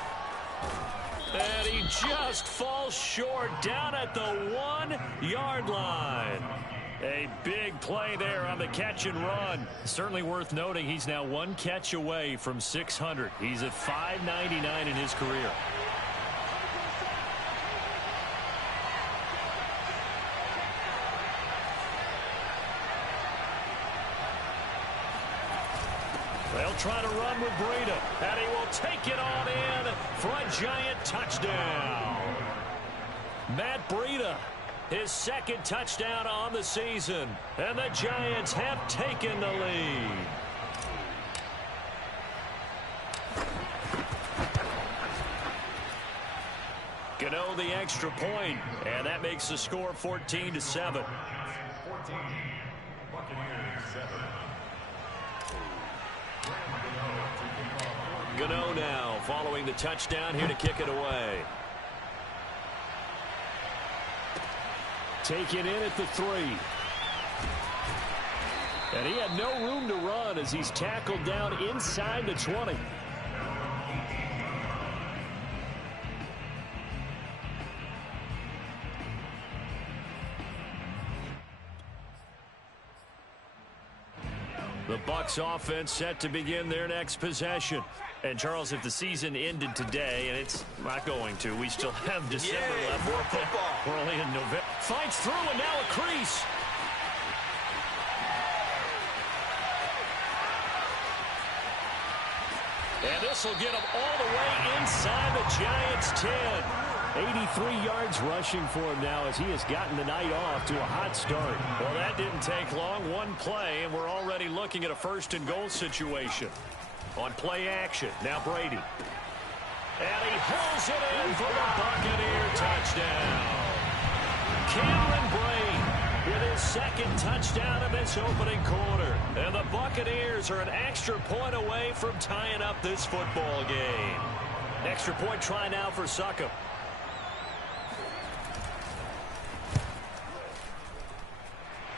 And he just falls short down at the 1-yard line. A big play there on the catch and run. Certainly worth noting he's now 1 catch away from 600. He's at 599 in his career. They'll try to run with Breida, and he will take it on in for a Giant touchdown. Matt Breida, his 2nd touchdown on the season, and the Giants have taken the lead. Gano the extra point, and that makes the score 14-7. 14, Buccaneers 7. Gano now following the touchdown here to kick it away. Taken in at the 3. And he had no room to run as he's tackled down inside the 20. The Bucs offense set to begin their next possession. And, Charles, if the season ended today, and it's not going to, we still have December Yay, left. more football. We're only in November. Fights through, and now a crease. And this will get him all the way inside the Giants' 10. 83 yards rushing for him now as he has gotten the night off to a hot start. Well, that didn't take long. One play, and we're already looking at a first-and-goal situation. On play action, now Brady. And he pulls it in for the Buccaneer touchdown. Cameron Brate with his second touchdown of this opening quarter. And the Buccaneers are an extra point away from tying up this football game. Extra point try now for Succop.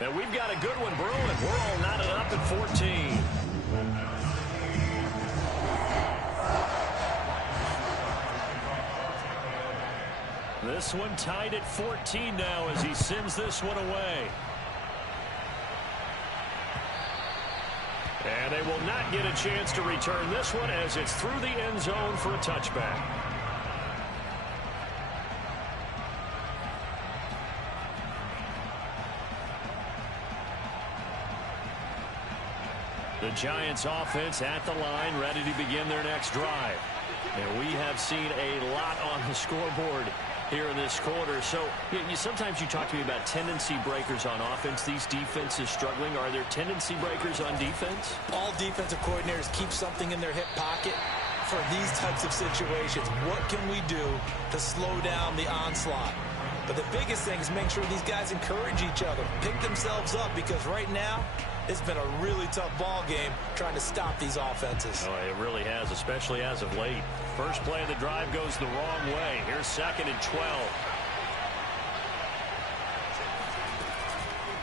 And we've got a good one brewing. We're all knotted up at 14. This one tied at 14 now as he sends this one away. And they will not get a chance to return this one as it's through the end zone for a touchback. The Giants offense at the line, ready to begin their next drive. And we have seen a lot on the scoreboard here in this quarter. So sometimes you talk to me about tendency breakers on offense. These defenses struggling. Are there tendency breakers on defense? All defensive coordinators keep something in their hip pocket for these types of situations. What can we do to slow down the onslaught? But the biggest thing is make sure these guys encourage each other, pick themselves up, because right now it's been a really tough ball game trying to stop these offenses. Oh, it really has, especially as of late. First play of the drive goes the wrong way. Here's 2nd and 12.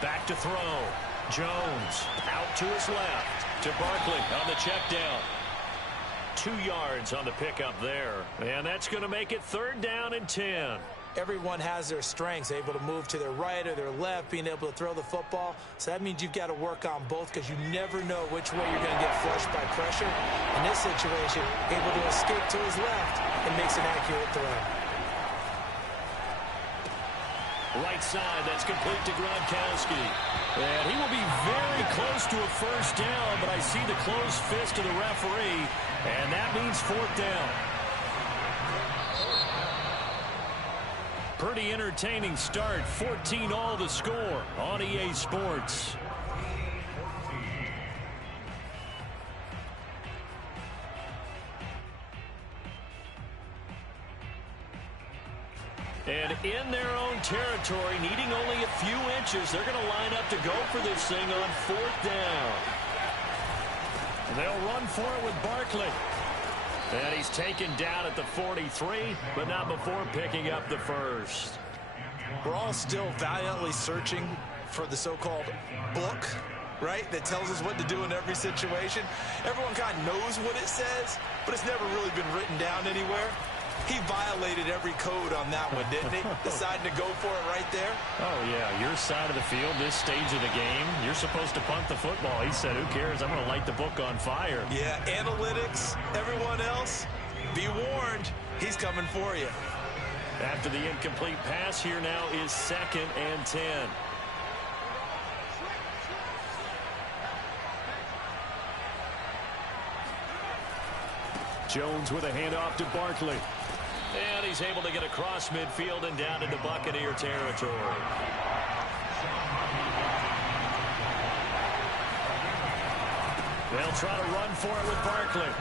Back to throw. Jones out to his left to Barkley on the check down. 2 yards on the pickup there. And that's going to make it 3rd down and 10. Everyone has their strengths, able to move to their right or their left, being able to throw the football. So that means you've got to work on both, because you never know which way you're going to get flushed by pressure. In this situation, able to escape to his left and makes an accurate throw. Right side, that's complete to Gronkowski. And he will be very close to a first down, but I see the closed fist of the referee, and that means 4th down. Pretty entertaining start. 14 all the score on EA Sports. And in their own territory, needing only a few inches, they're going to line up to go for this thing on 4th down. And they'll run for it with Barkley. And he's taken down at the 43, but not before picking up the first. We're all still valiantly searching for the so-called book, right, that tells us what to do in every situation. Everyone kind of knows what it says, but it's never really been written down anywhere. He violated every code on that one, didn't he? Deciding to go for it right there. Oh, yeah, your side of the field, this stage of the game, you're supposed to punt the football. He said, who cares? I'm going to light the book on fire. Yeah, analytics, everyone else, be warned, he's coming for you. After the incomplete pass, here now is 2nd and 10. Jones with a handoff to Barkley. And he's able to get across midfield and down into Buccaneer territory. They'll try to run for it with Barkley.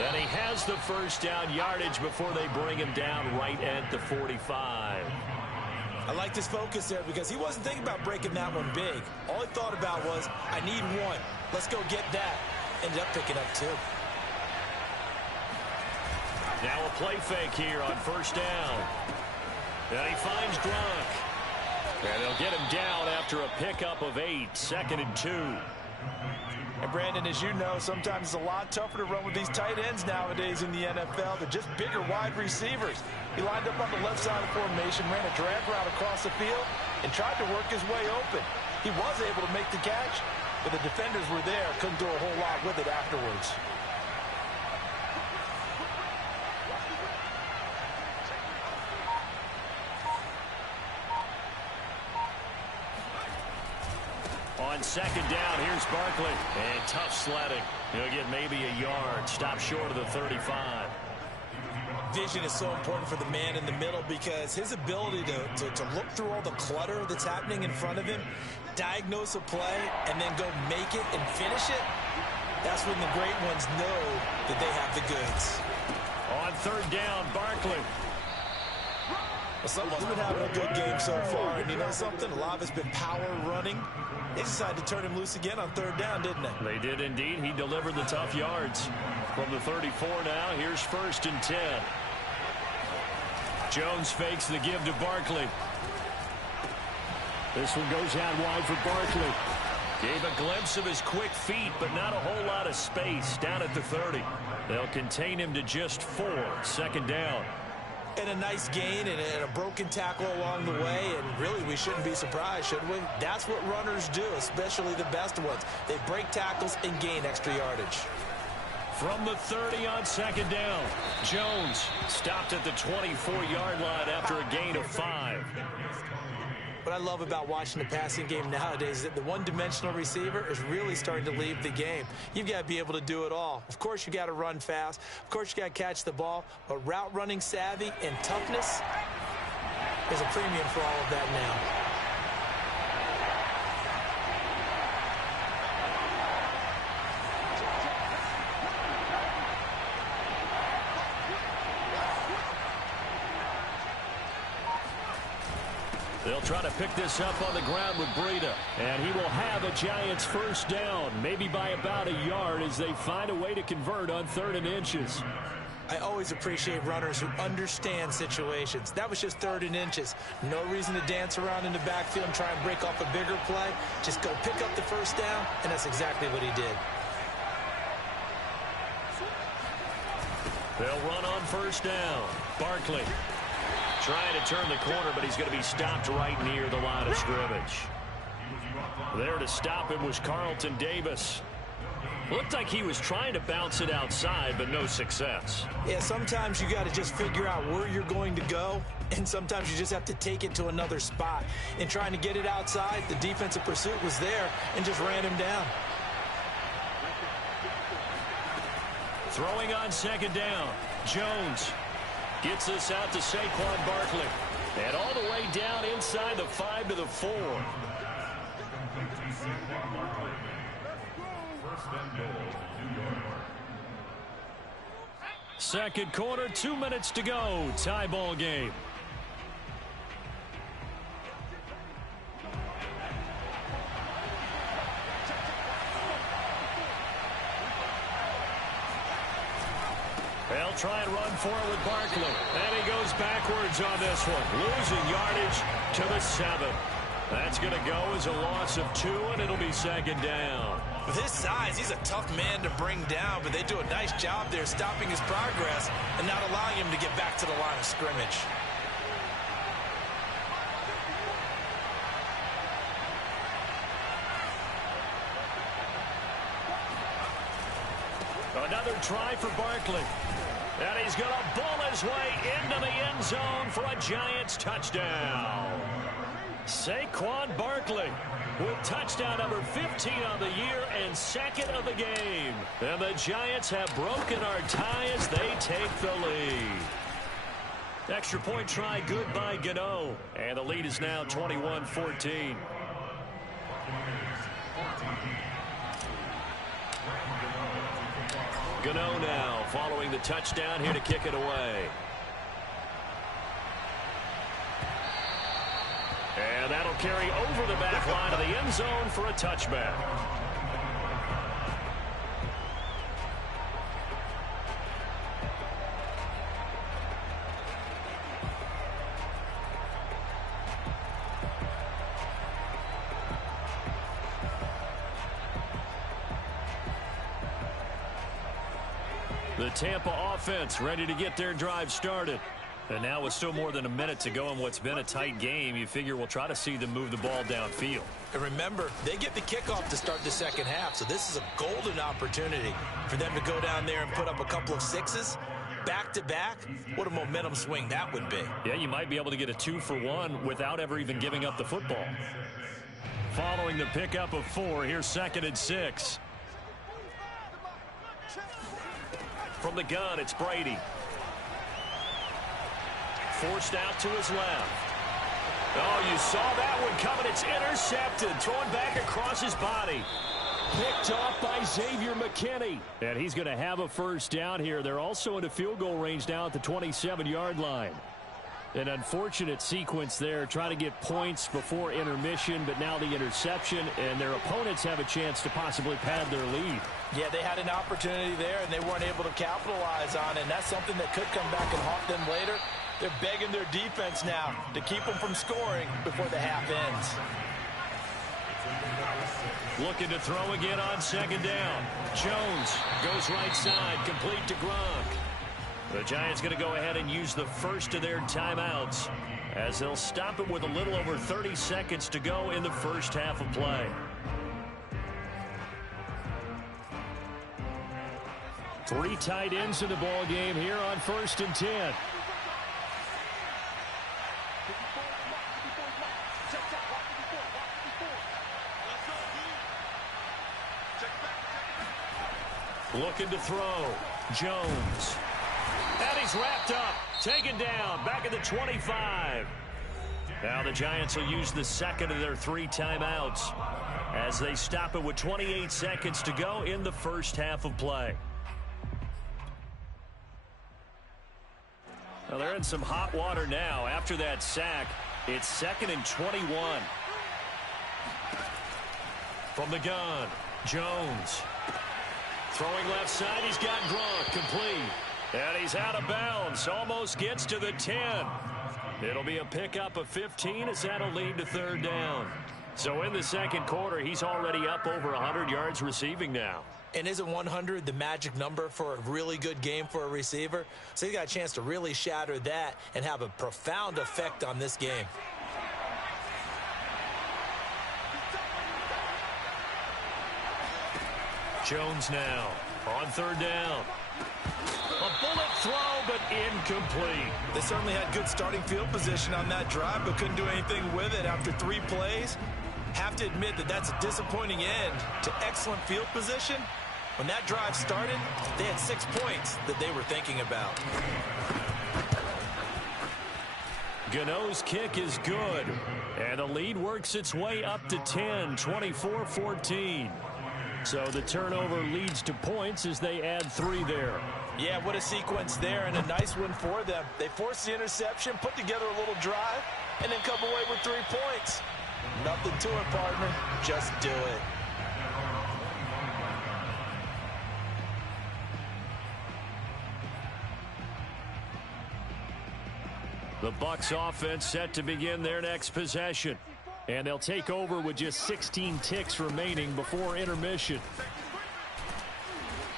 And he has the first down yardage before they bring him down right at the 45. I like his focus there because he wasn't thinking about breaking that one big. All he thought about was, I need one. Let's go get that. Ended up picking up 2. Now a play fake here on first down. And he finds Gronk. And they'll get him down after a pickup of 8. 2nd and 2. And Brandon, as you know, sometimes it's a lot tougher to run with these tight ends nowadays in the NFL. They're just bigger wide receivers. He lined up on the left side of the formation, ran a drag route across the field, and tried to work his way open. He was able to make the catch, but the defenders were there, couldn't do a whole lot with it afterwards. On second down, here's Barkley. And tough sledding. He'll get maybe a yard. Stop short of the 35. Vision is so important for the man in the middle because his ability to look through all the clutter that's happening in front of him, diagnose a play, and then go make it and finish it, that's when the great ones know that they have the goods. On third down, Barkley. Well, someone's been having a good game so far, and you know something? A lot of it's been power running. They decided to turn him loose again on third down, didn't they? They did indeed. He delivered the tough yards. From the 34 now, here's 1st and 10. Jones fakes the give to Barkley. This one goes out wide for Barkley. Gave a glimpse of his quick feet, but not a whole lot of space down at the 30. They'll contain him to just 4. 2nd down. And a nice gain and a broken tackle along the way, and really we shouldn't be surprised, should we? That's what runners do, especially the best ones. They break tackles and gain extra yardage. From the 30 on 2nd down, Jones stopped at the 24-yard line after a gain of 5. What I love about watching the passing game nowadays is that the one-dimensional receiver is really starting to leave the game. You've got to be able to do it all. Of course, you got to run fast. Of course, you got to catch the ball. But route running savvy and toughness is a premium for all of that now. They'll try to pick this up on the ground with Breida. And he will have a Giants 1st down, maybe by about a yard as they find a way to convert on 3rd and inches. I always appreciate runners who understand situations. That was just 3rd and inches. No reason to dance around in the backfield and try and break off a bigger play. Just go pick up the 1st down, and that's exactly what he did. They'll run on 1st down. Barkley trying to turn the corner, but he's going to be stopped right near the line of scrimmage. There to stop him was Carlton Davis. Looked like he was trying to bounce it outside, but no success. Yeah, sometimes you got to just figure out where you're going to go, and sometimes you just have to take it to another spot. In trying to get it outside, the defensive pursuit was there and just ran him down. Throwing on 2nd down, Jones gets this out to Saquon Barkley. And all the way down inside the 5 to the 4. Second quarter, 2 minutes to go. Tie ball game. They'll try and run for it with Barkley. And he goes backwards on this one. Losing yardage to the 7. That's going to go as a loss of 2, and it'll be 2nd down. With his size, he's a tough man to bring down, but they do a nice job there stopping his progress and not allowing him to get back to the line of scrimmage. Another try for Barkley. And he's going to bull his way into the end zone for a Giants touchdown. Saquon Barkley with touchdown number 15 on the year and 2nd of the game. And the Giants have broken our tie as they take the lead. Extra point try good by Gano. And the lead is now 21-14. Gano now following the touchdown here to kick it away. And that'll carry over the back line of the end zone for a touchback. The Tampa offense ready to get their drive started. And now with still more than a minute to go in what's been a tight game, you figure we'll try to see them move the ball downfield. And remember, they get the kickoff to start the second half, so this is a golden opportunity for them to go down there and put up a couple of 6s. Back-to-back, what a momentum swing that would be. Yeah, you might be able to get a 2-for-1 without ever even giving up the football. following the pickup of 4. Here's 2nd and 6. From the gun, it's Brady. Forced out to his left. Oh, you saw that one coming. It's intercepted. Thrown back across his body. Picked off by Xavier McKinney. And he's going to have a first down here. They're also into field goal range now at the 27-yard line. An unfortunate sequence there, trying to get points before intermission, but now the interception, and their opponents have a chance to possibly pad their lead. Yeah, they had an opportunity there, and they weren't able to capitalize on it, and that's something that could come back and haunt them later. They're begging their defense now to keep them from scoring before the half ends. Looking to throw again on 2nd down. Jones goes right side, complete to Gronk. The Giants going to go ahead and use the first of their timeouts as they'll stop it with a little over 30 seconds to go in the first half of play. Three tight ends in the ball game here on 1st and 10. Looking to throw. Jones. And he's wrapped up. Taken down. Back at the 25. Now the Giants will use the 2nd of their 3 timeouts as they stop it with 28 seconds to go in the first half of play. Well, they're in some hot water now. After that sack, it's 2nd and 21. From the gun, Jones. Throwing left side, he's got Gronk, complete. And he's out of bounds, almost gets to the 10. It'll be a pickup of 15 as that'll lead to 3rd down. So in the 2nd quarter, he's already up over 100 yards receiving now. And isn't 100 the magic number for a really good game for a receiver? So he's got a chance to really shatter that and have a profound effect on this game. Jones now on 3rd down. A bullet throw, but incomplete. They certainly had good starting field position on that drive, but couldn't do anything with it after 3 plays. Have to admit that that's a disappointing end to excellent field position. When that drive started, they had 6 points that they were thinking about. Gano's kick is good, and the lead works its way up to 10, 24-14. So the turnover leads to points as they add 3 there. Yeah, what a sequence there, and a nice one for them. They forced the interception, put together a little drive, and then come away with 3 points. Nothing to it, partner. Just do it. The Bucs offense set to begin their next possession. And they'll take over with just 16 ticks remaining before intermission.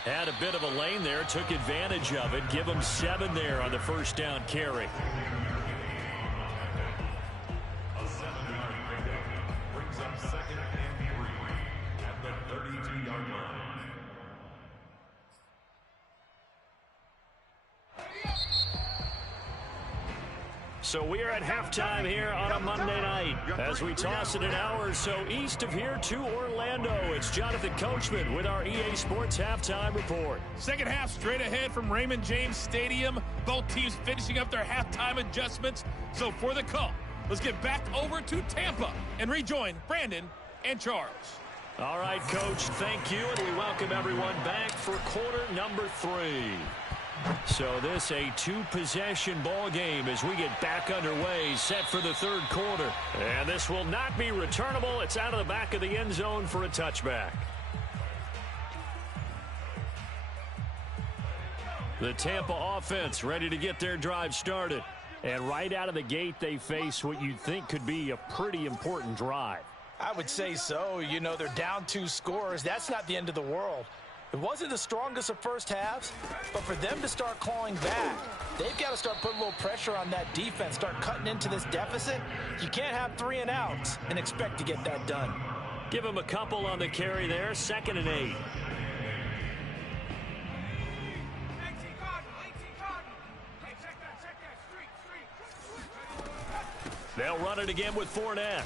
Had a bit of a lane there, took advantage of it. Give them 7 there on the first down carry. A 7-yard pickup brings up 2nd and 3 at the 32-yard line. So we are at halftime here on a Monday night as we toss it an hour or so east of here to Orlando. It's Jonathan Coachman with our EA Sports Halftime Report. 2nd half straight ahead from Raymond James Stadium. Both teams finishing up their halftime adjustments. So for the call, let's get back over to Tampa and rejoin Brandon and Charles. All right, Coach, thank you, and we welcome everyone back for quarter number 3. So this a 2-possession ball game as we get back underway, set for the 3rd quarter. And this will not be returnable. It's out of the back of the end zone for a touchback. The Tampa offense ready to get their drive started. And right out of the gate, they face what you'd think could be a pretty important drive. I would say so. You know, they're down 2 scores. That's not the end of the world. It wasn't the strongest of first halves, but for them to start clawing back, they've got to start putting a little pressure on that defense, start cutting into this deficit. You can't have 3 and outs and expect to get that done. Give them a couple on the carry there, 2nd and 8. They'll run it again with Fournette.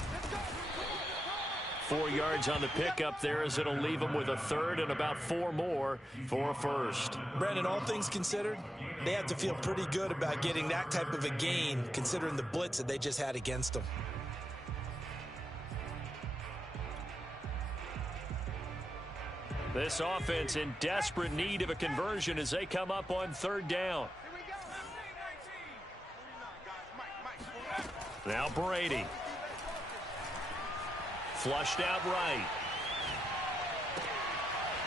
4 yards on the pickup there, as it'll leave them with a third and about 4 more for a first. Brandon, all things considered, they have to feel pretty good about getting that type of a gain, considering the blitz that they just had against them. This offense in desperate need of a conversion as they come up on 3rd down. Now Brady. Flushed out right.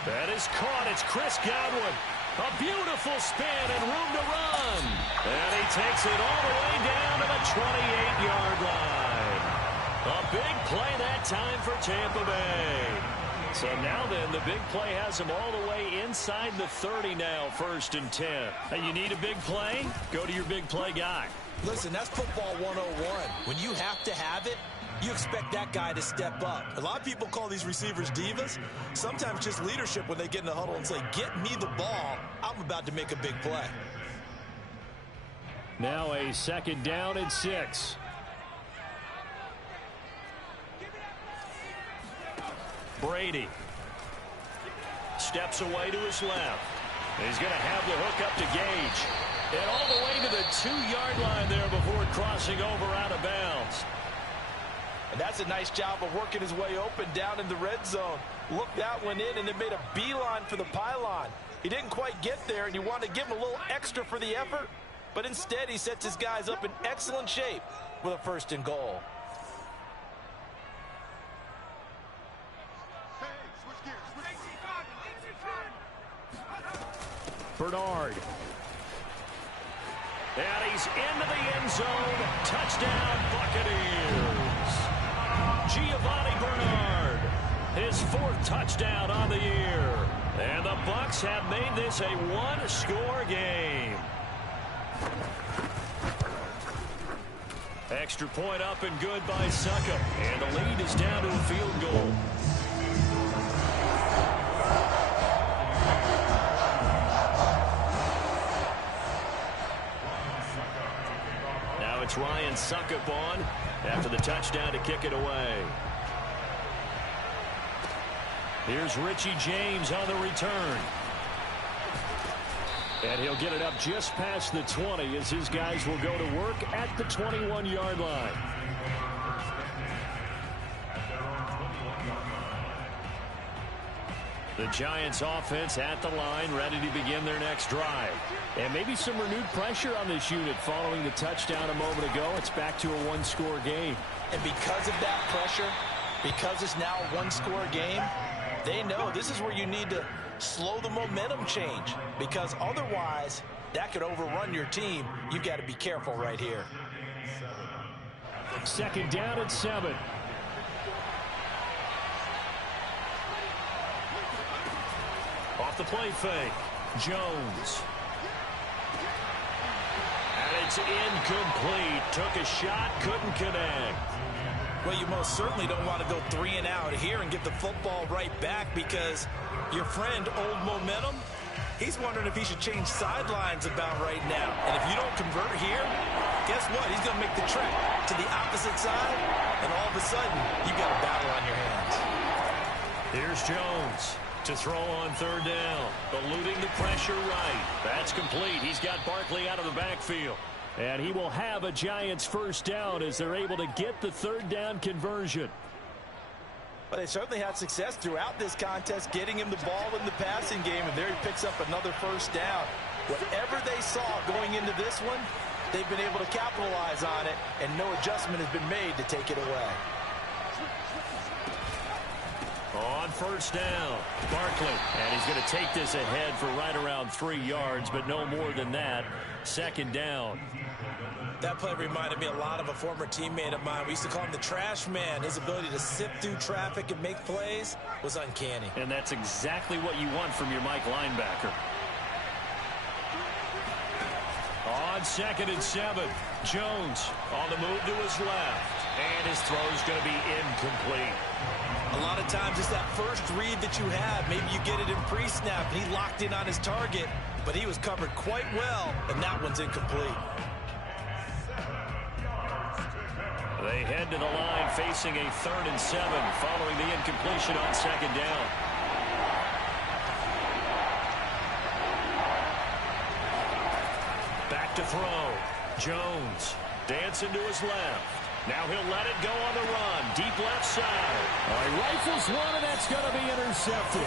That is caught. It's Chris Godwin. A beautiful spin and room to run. And he takes it all the way down to the 28-yard line. A big play that time for Tampa Bay. So now then, the big play has him all the way inside the 30 now, 1st and 10. Hey, you need a big play? Go to your big play guy. Listen, that's football 101. When you have to have it, you expect that guy to step up. A lot of people call these receivers divas. Sometimes just leadership when they get in the huddle and say, get me the ball. I'm about to make a big play. Now a 2nd down and 6. Brady steps away to his left. He's going to have the hook up to Gage. And all the way to the 2-yard line there before crossing over out of bounds. And that's a nice job of working his way open down in the red zone. Looked that one in and then made a beeline for the pylon. He didn't quite get there, and you want to give him a little extra for the effort. But instead, he sets his guys up in excellent shape with a 1st and goal. Bernard. And he's into the end zone. Touchdown, Buccaneers. Giovanni Bernard, his 4th touchdown on the year. And the Bucs have made this a 1-score game. Extra point up and good by Succop. And the lead is down to a field goal. It's Ryan Succop on after the touchdown to kick it away. Here's Richie James on the return. And he'll get it up just past the 20 as his guys will go to work at the 21-yard line. The Giants offense at the line, ready to begin their next drive. And maybe some renewed pressure on this unit following the touchdown a moment ago. It's back to a 1-score game. And because of that pressure, because it's now a 1-score game, they know this is where you need to slow the momentum change. Because otherwise, that could overrun your team. You've got to be careful right here. 2nd down and 7. Off the play fake. Jones. And it's incomplete. Took a shot, couldn't connect. Well, you most certainly don't want to go 3 and out here and get the football right back, because your friend, Old Momentum, he's wondering if he should change sidelines about right now. And if you don't convert here, guess what? He's going to make the trek to the opposite side, and all of a sudden, you've got a battle on your hands. Here's Jones to throw on 3rd down. Eluding the pressure right. That's complete. He's got Barkley out of the backfield. And he will have a Giants 1st down as they're able to get the 3rd down conversion. Well, they certainly had success throughout this contest getting him the ball in the passing game, and there he picks up another 1st down. Whatever they saw going into this one, they've been able to capitalize on it, and no adjustment has been made to take it away. On 1st down, Barkley. And he's going to take this ahead for right around 3 yards, but no more than that. 2nd down. That play reminded me a lot of a former teammate of mine. We used to call him the trash man. His ability to sift through traffic and make plays was uncanny. And that's exactly what you want from your Mike linebacker. On 2nd and 7, Jones on the move to his left. And his throw's going to be incomplete. A lot of times it's that first read that you have. Maybe you get it in pre-snap, and he locked in on his target, but he was covered quite well, and that one's incomplete. They head to the line facing a 3rd and 7 following the incompletion on 2nd down. Back to throw. Jones dancing to his left. Now he'll let it go on the run. Deep left side. All right, rifles one, and that's going to be intercepted.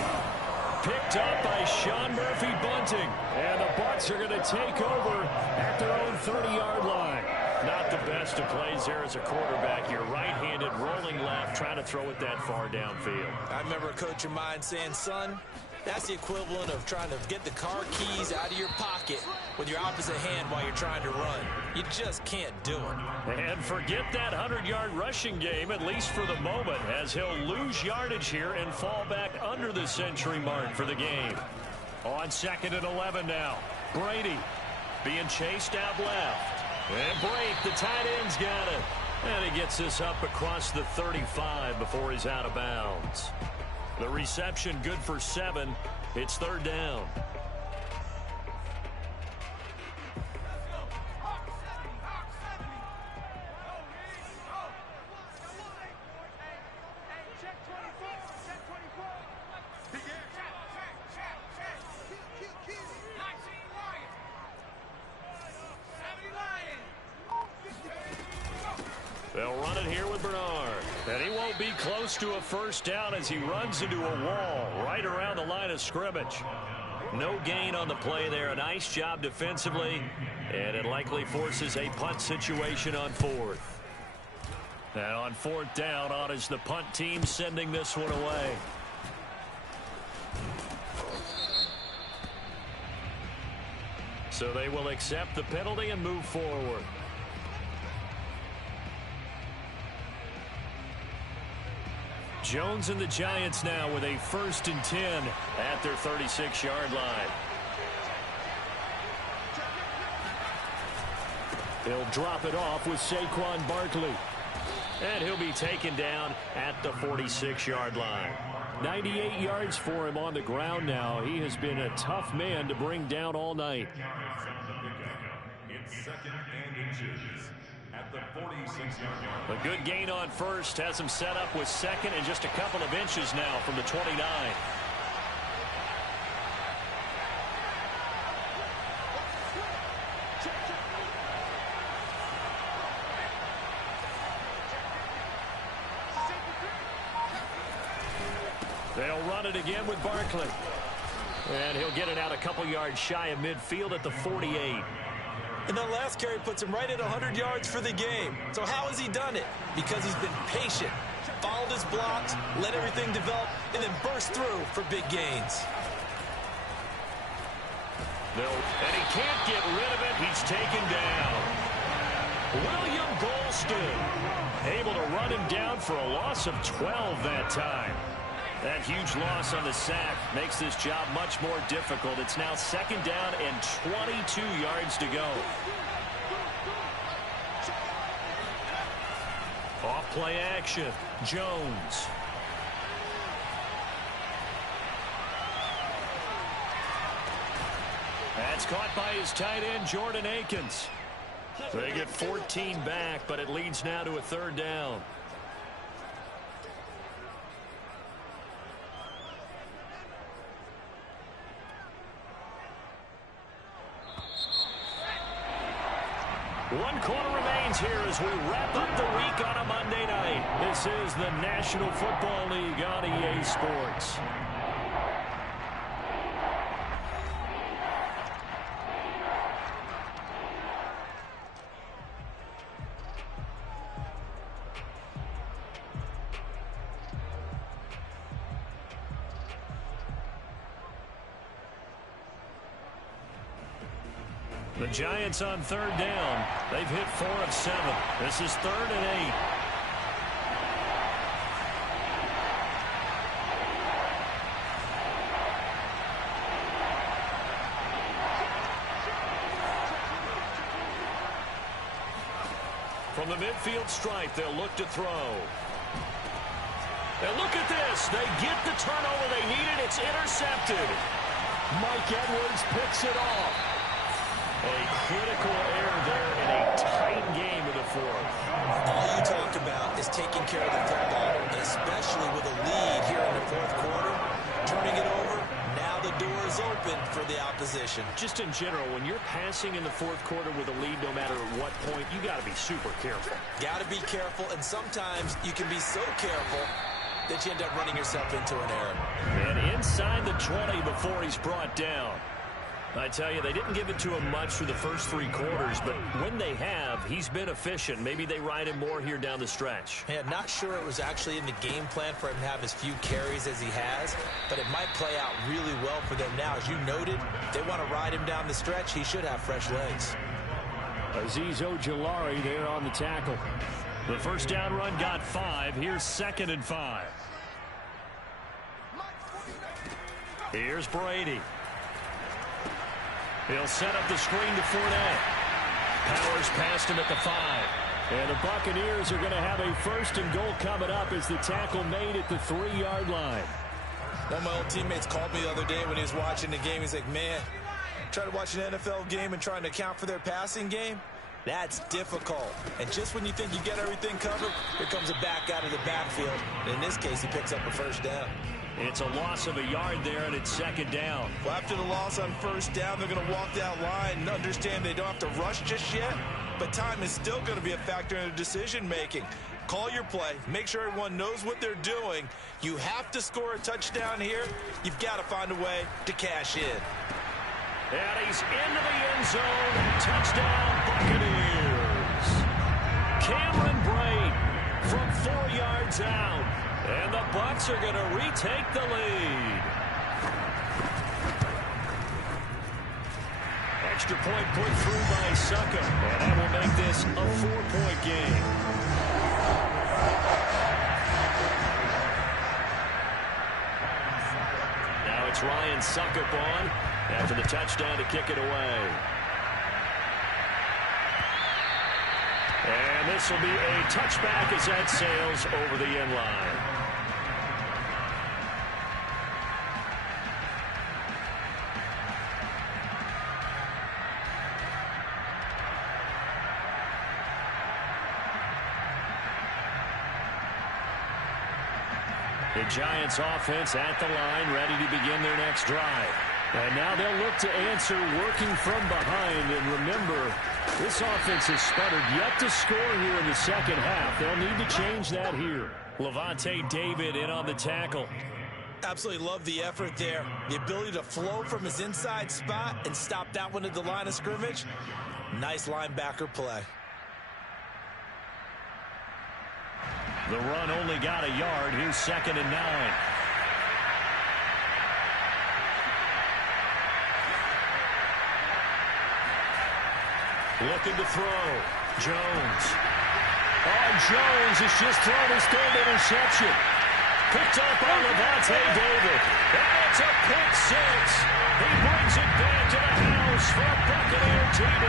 Picked up by Sean Murphy Bunting. And the Bucs are going to take over at their own 30-yard line. Not the best of plays there as a quarterback. You're right-handed, rolling left, trying to throw it that far downfield. I remember a coach of mine saying, son, that's the equivalent of trying to get the car keys out of your pocket with your opposite hand while you're trying to run. You just can't do it. And forget that 100-yard rushing game, at least for the moment, as he'll lose yardage here and fall back under the century mark for the game. On 2nd and 11 now. Brady being chased out left. And Brake, the tight end's got it. And he gets this up across the 35 before he's out of bounds. The reception good for 7. It's 3rd down. They'll run it here with Bernard. And he won't be close to a 1st down as he runs into a wall right around the line of scrimmage. No gain on the play there. A nice job defensively. And it likely forces a punt situation on 4th. And on 4th down, on is the punt team sending this one away. So they will accept the penalty and move forward. Jones and the Giants now with a 1st and 10 at their 36-yard line. He'll drop it off with Saquon Barkley. And he'll be taken down at the 46-yard line. 98 yards for him on the ground now. He has been a tough man to bring down all night. It's 2nd and inches at the 46-yard line. A good gain on 1st has him set up with 2nd and just a couple of inches now from the 29. They'll run it again with Barkley. And he'll get it out a couple yards shy of midfield at the 48. And that last carry puts him right at 100 yards for the game. So how has he done it? Because he's been patient, followed his blocks, let everything develop, and then burst through for big gains. And he can't get rid of it. He's taken down. William Golston able to run him down for a loss of 12 that time. That huge loss on the sack makes this job much more difficult. It's now 2nd down and 22 yards to go. Off play action. Jones. That's caught by his tight end, Jordan Akins. They get 14 back, but it leads now to a 3rd down. One quarter remains here as we wrap up the week on a Monday night. This is the National Football League on EA Sports. The Giants on 3rd down. They've hit 4 of 7. This is 3rd and 8. From the midfield stripe, they'll look to throw. And look at this. They get the turnover they needed. It's intercepted. Mike Edwards picks it off. A critical error there in a tight game of the 4th. All you talk care of the football, and especially with a lead here in the fourth quarter. Turning it over, now the door is open for the opposition. Just in general, when you're passing in the fourth quarter with a lead, no matter at what point, you got to be super careful. Got to be careful, and sometimes you can be so careful that you end up running yourself into an error. And inside the 20 before he's brought down. I tell you, they didn't give it to him much through the first 3 quarters, but when they have, he's been efficient. Maybe they ride him more here down the stretch. Yeah, not sure it was actually in the game plan for him to have as few carries as he has, but it might play out really well for them now. As you noted, they want to ride him down the stretch. He should have fresh legs. Azeez Ojulari there on the tackle. The first down run got 5. Here's 2nd and 5. Here's Brady. He'll set up the screen to Fournette. Powers past him at the 5. And the Buccaneers are going to have a 1st and goal coming up as the tackle made at the 3-yard line. One of my old teammates called me the other day when he was watching the game. He's like, man, trying to watch an NFL game and trying to account for their passing game? That's difficult. And just when you think you get everything covered, here comes a back out of the backfield. And in this case, he picks up a 1st down. It's a loss of a yard there, and it's 2nd down. Well, after the loss on 1st down, they're going to walk that line and understand they don't have to rush just yet, but time is still going to be a factor in their decision-making. Call your play. Make sure everyone knows what they're doing. You have to score a touchdown here. You've got to find a way to cash in. And he's into the end zone. Touchdown, Buccaneers. Cameron Brate from 4 yards out. And the Bucs are going to retake the lead. Extra point put through by Succa. And that will make this a 4-point game. Now it's Ryan Suckup on after the touchdown to kick it away. And this will be a touchback as that sails over the end line. The Giants offense at the line, ready to begin their next drive. And now they'll look to answer working from behind. And remember, this offense has sputtered yet to score here in the second half. They'll need to change that here. Levante David in on the tackle. Absolutely love the effort there. The ability to flow from his inside spot and stop that one at the line of scrimmage. Nice linebacker play. The run only got a yard. Here's 2nd and 9. Looking to throw. Jones. Oh, Jones has just thrown his 3rd interception. Picked up by Levante David. And it's a pick 6. He brings it back to the house for Buccaneer TD.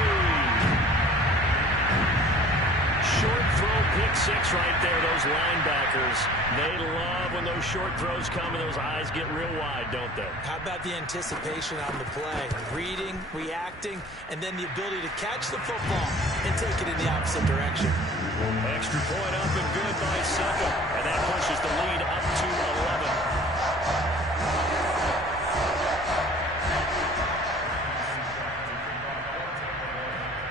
Short throw, pick 6 right there. Those linebackers, they love when those short throws come and those eyes get real wide, don't they? How about the anticipation on the play? Reading, reacting, and then the ability to catch the football and take it in the opposite direction. Extra point up and good by Succa. And that pushes the lead up to 11.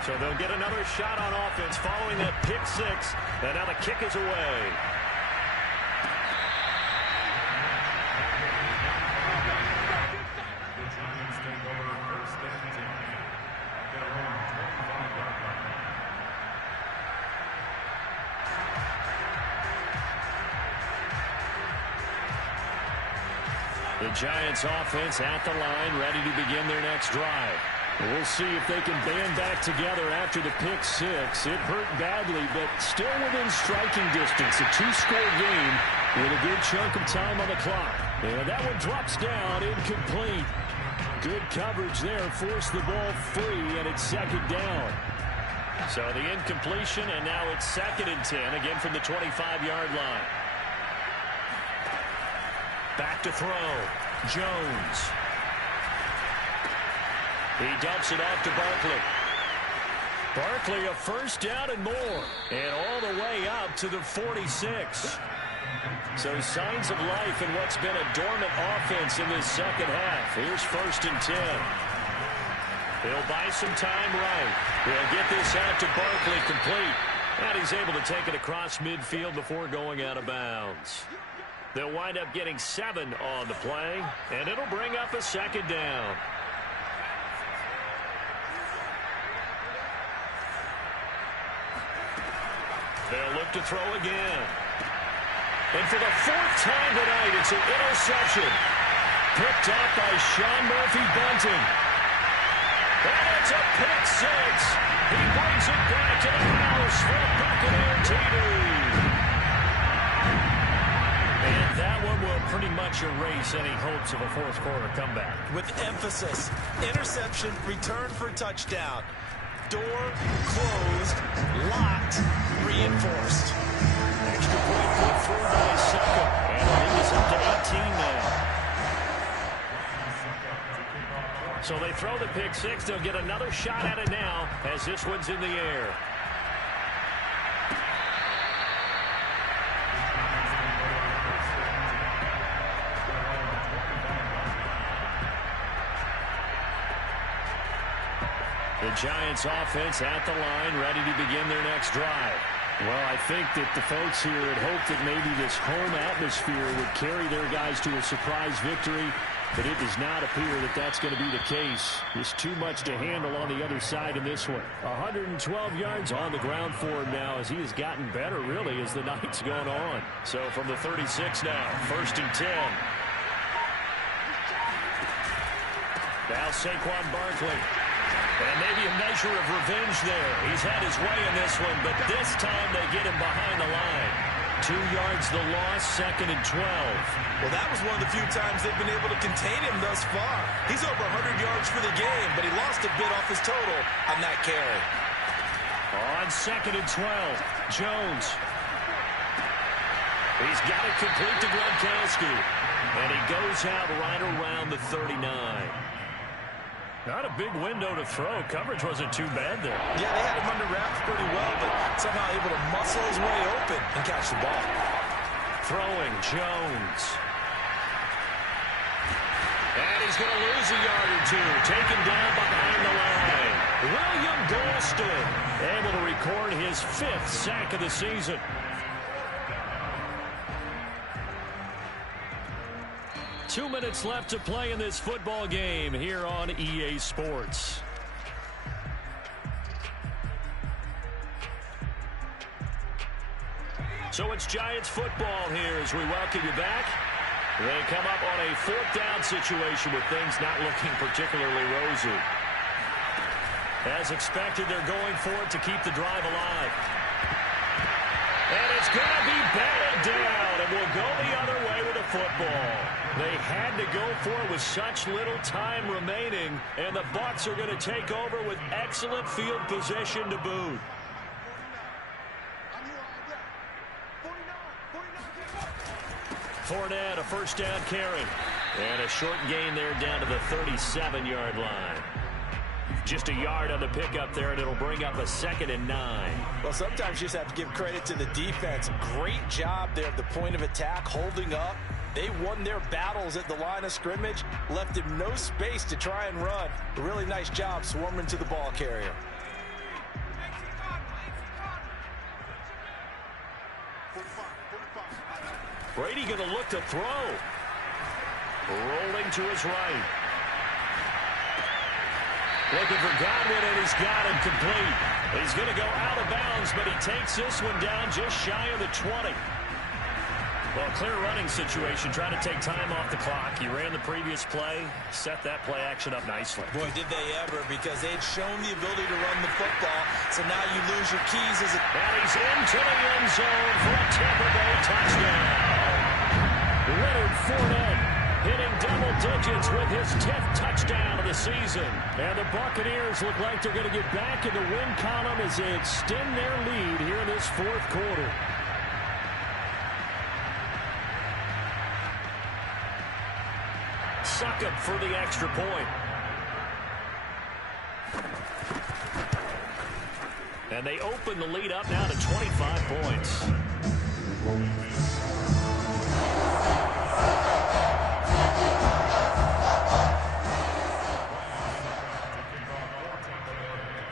So they'll get another shot on offense following that pick 6. And now the kick is away. The Giants offense at the line, ready to begin their next drive. We'll see if they can band back together after the pick 6. It hurt badly, but still within striking distance. A 2-score game with a good chunk of time on the clock. And that one drops down, incomplete. Good coverage there, forced the ball free, and it's 2nd down. So the incompletion, and now it's 2nd and 10, again from the 25-yard line. Back to throw. Jones. He dumps it off to Barkley. Barkley a first down and more. And all the way up to the 46. So signs of life in what's been a dormant offense in this second half. Here's 1st and 10. He'll buy some time right. He'll get this out to Barkley complete. And he's able to take it across midfield before going out of bounds. They'll wind up getting 7 on the play. And it'll bring up a 2nd down. They'll look to throw again. And for the 4th time tonight, it's an interception. Picked up by Sean Murphy-Bunting. And it's a pick 6. He brings it back to the house for a Buccaneer TD. And that one will pretty much erase any hopes of a 4th quarter comeback. With emphasis, interception, return for touchdown. Door closed, locked, reinforced. Extra point put through by Suckup. And I think it's up to 18 now. So they throw the pick 6. They'll get another shot at it now as this one's in the air. The Giants offense at the line, ready to begin their next drive. Well, I think that the folks here had hoped that maybe this home atmosphere would carry their guys to a surprise victory, but it does not appear that that's going to be the case. There's too much to handle on the other side in this one. 112 yards on the ground for him now as he has gotten better, really, as the night's gone on. So from the 36 now, 1st and 10. Now Saquon Barkley. And maybe a measure of revenge there. He's had his way in this one, but this time they get him behind the line. 2 yards the loss, 2nd and 12. Well, that was one of the few times they've been able to contain him thus far. He's over 100 yards for the game, but he lost a bit off his total on that carry. On 2nd and 12, Jones. He's got it complete to Gronkowski. And he goes out right around the 39. Not a big window to throw. Coverage wasn't too bad there. Yeah, they had him under wraps pretty well, but somehow able to muscle his way open and catch the ball. Throwing, Jones. And he's going to lose a yard or two. Taken down behind the line. William Golston able to record his 5th sack of the season. Two minutes left to play in this football game here on EA Sports. So it's Giants football here as we welcome you back. They come up on a 4th down situation with things not looking particularly rosy. As expected, they're going for it to keep the drive alive. And it's going to be batted down, and we'll go the other way with the football. They had to go for it with such little time remaining, and the Bucs are going to take over with excellent field position to boot. Fournette, a 1st down carry. And a short gain there down to the 37-yard line. Just a yard on the pickup there, and it'll bring up a 2nd and 9. Well, sometimes you just have to give credit to the defense. Great job there at the point of attack, holding up. They won their battles at the line of scrimmage, left him no space to try and run. A really nice job swarming to the ball carrier. Brady going to look to throw. Rolling to his right. Looking for Godwin, and he's got him complete. He's going to go out of bounds, but he takes this one down just shy of the 20. Well, clear running situation, trying to take time off the clock. He ran the previous play, set that play action up nicely. Boy, did they ever, because they'd shown the ability to run the football, so now you lose your keys as a... And he's into the end zone for a Tampa Bay touchdown. Leonard Fournette hitting double digits with his 10th touchdown of the season. And the Buccaneers look like they're going to get back in the win column as they extend their lead here in this 4th quarter. Suckup for the extra point. And they open the lead up now to 25 points.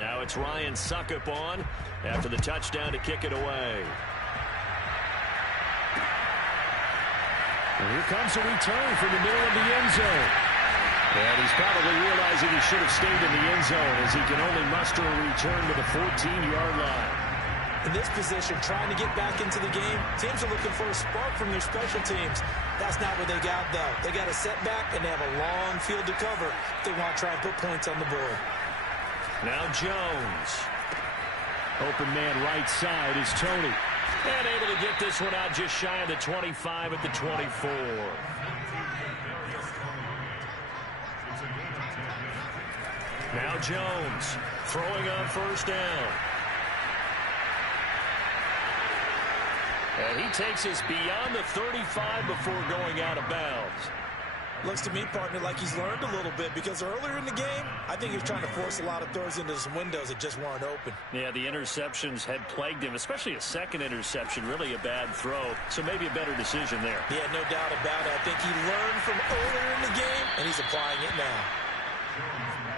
Now it's Ryan Suckup on after the touchdown to kick it away. And here comes a return from the middle of the end zone. And he's probably realizing he should have stayed in the end zone as he can only muster a return to the 14-yard line. In this position, trying to get back into the game, teams are looking for a spark from their special teams. That's not what they got, though. They got a setback, and they have a long field to cover if they want to try and put points on the board. Now Jones. Open man right side is Tony. And able to get this one out just shy of the 25 at the 24. Now Jones throwing on first down. And he takes us beyond the 35 before going out of bounds. Looks to me, partner, like he's learned a little bit because earlier in the game, I think he was trying to force a lot of throws into some windows that just weren't open. Yeah, the interceptions had plagued him, especially a second interception, really a bad throw. So maybe a better decision there. Yeah, no doubt about it. I think he learned from earlier in the game, and he's applying it now.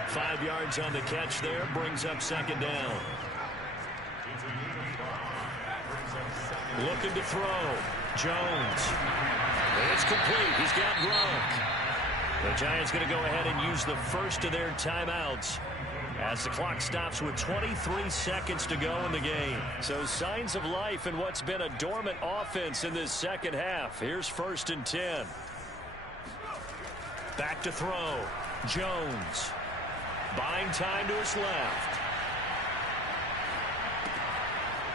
5 yards on the catch there, brings up second down. Looking to throw. Jones. It's complete. He's got Gronk. The Giants going to go ahead and use the first of their timeouts as the clock stops with 23 seconds to go in the game. So signs of life in what's been a dormant offense in this second half. Here's 1st and 10. Back to throw. Jones. Buying time to his left.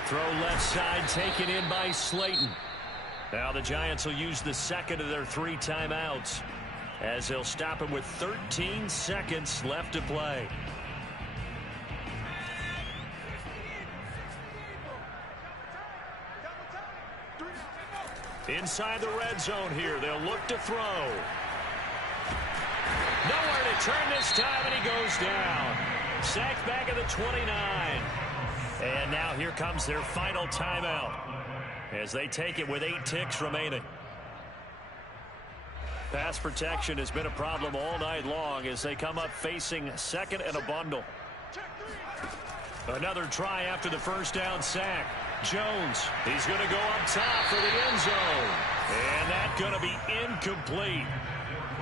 Throw left side taken in by Slayton. Now the Giants will use the second of their 3 timeouts as they'll stop him with 13 seconds left to play. Inside the red zone here, they'll look to throw. Nowhere to turn this time, and he goes down. Sacked back at the 29. And now here comes their final timeout as they take it with 8 ticks remaining. Pass protection has been a problem all night long as they come up facing second and a bundle. Another try after the first down sack. Jones, he's going to go up top for the end zone. And that's going to be incomplete.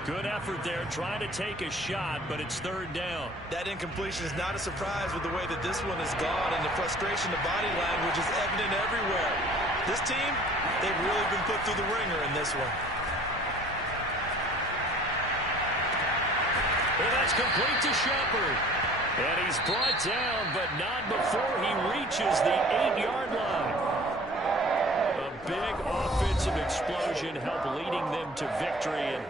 Good effort there, trying to take a shot, but it's 3rd down. That incompletion is not a surprise with the way that this one has gone, and the frustration, the body language is evident everywhere. This team, they've really been put through the ringer in this one. And that's complete to Shepard. And he's brought down, but not before he reaches the 8-yard line. A big offensive explosion helped leading them to victory. And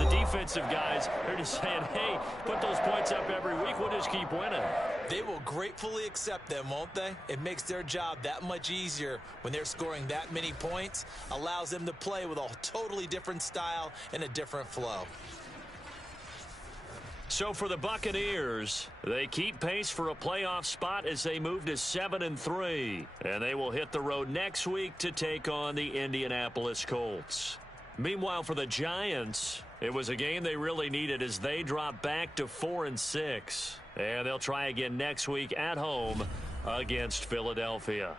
the defensive guys are just saying, hey, put those points up every week. We'll just keep winning. They will gratefully accept them, won't they? It makes their job that much easier when they're scoring that many points. Allows them to play with a totally different style and a different flow. So for the Buccaneers, they keep pace for a playoff spot as they move to 7-3. And they will hit the road next week to take on the Indianapolis Colts. Meanwhile, for the Giants, it was a game they really needed as they drop back to 4-6. And they'll try again next week at home against Philadelphia.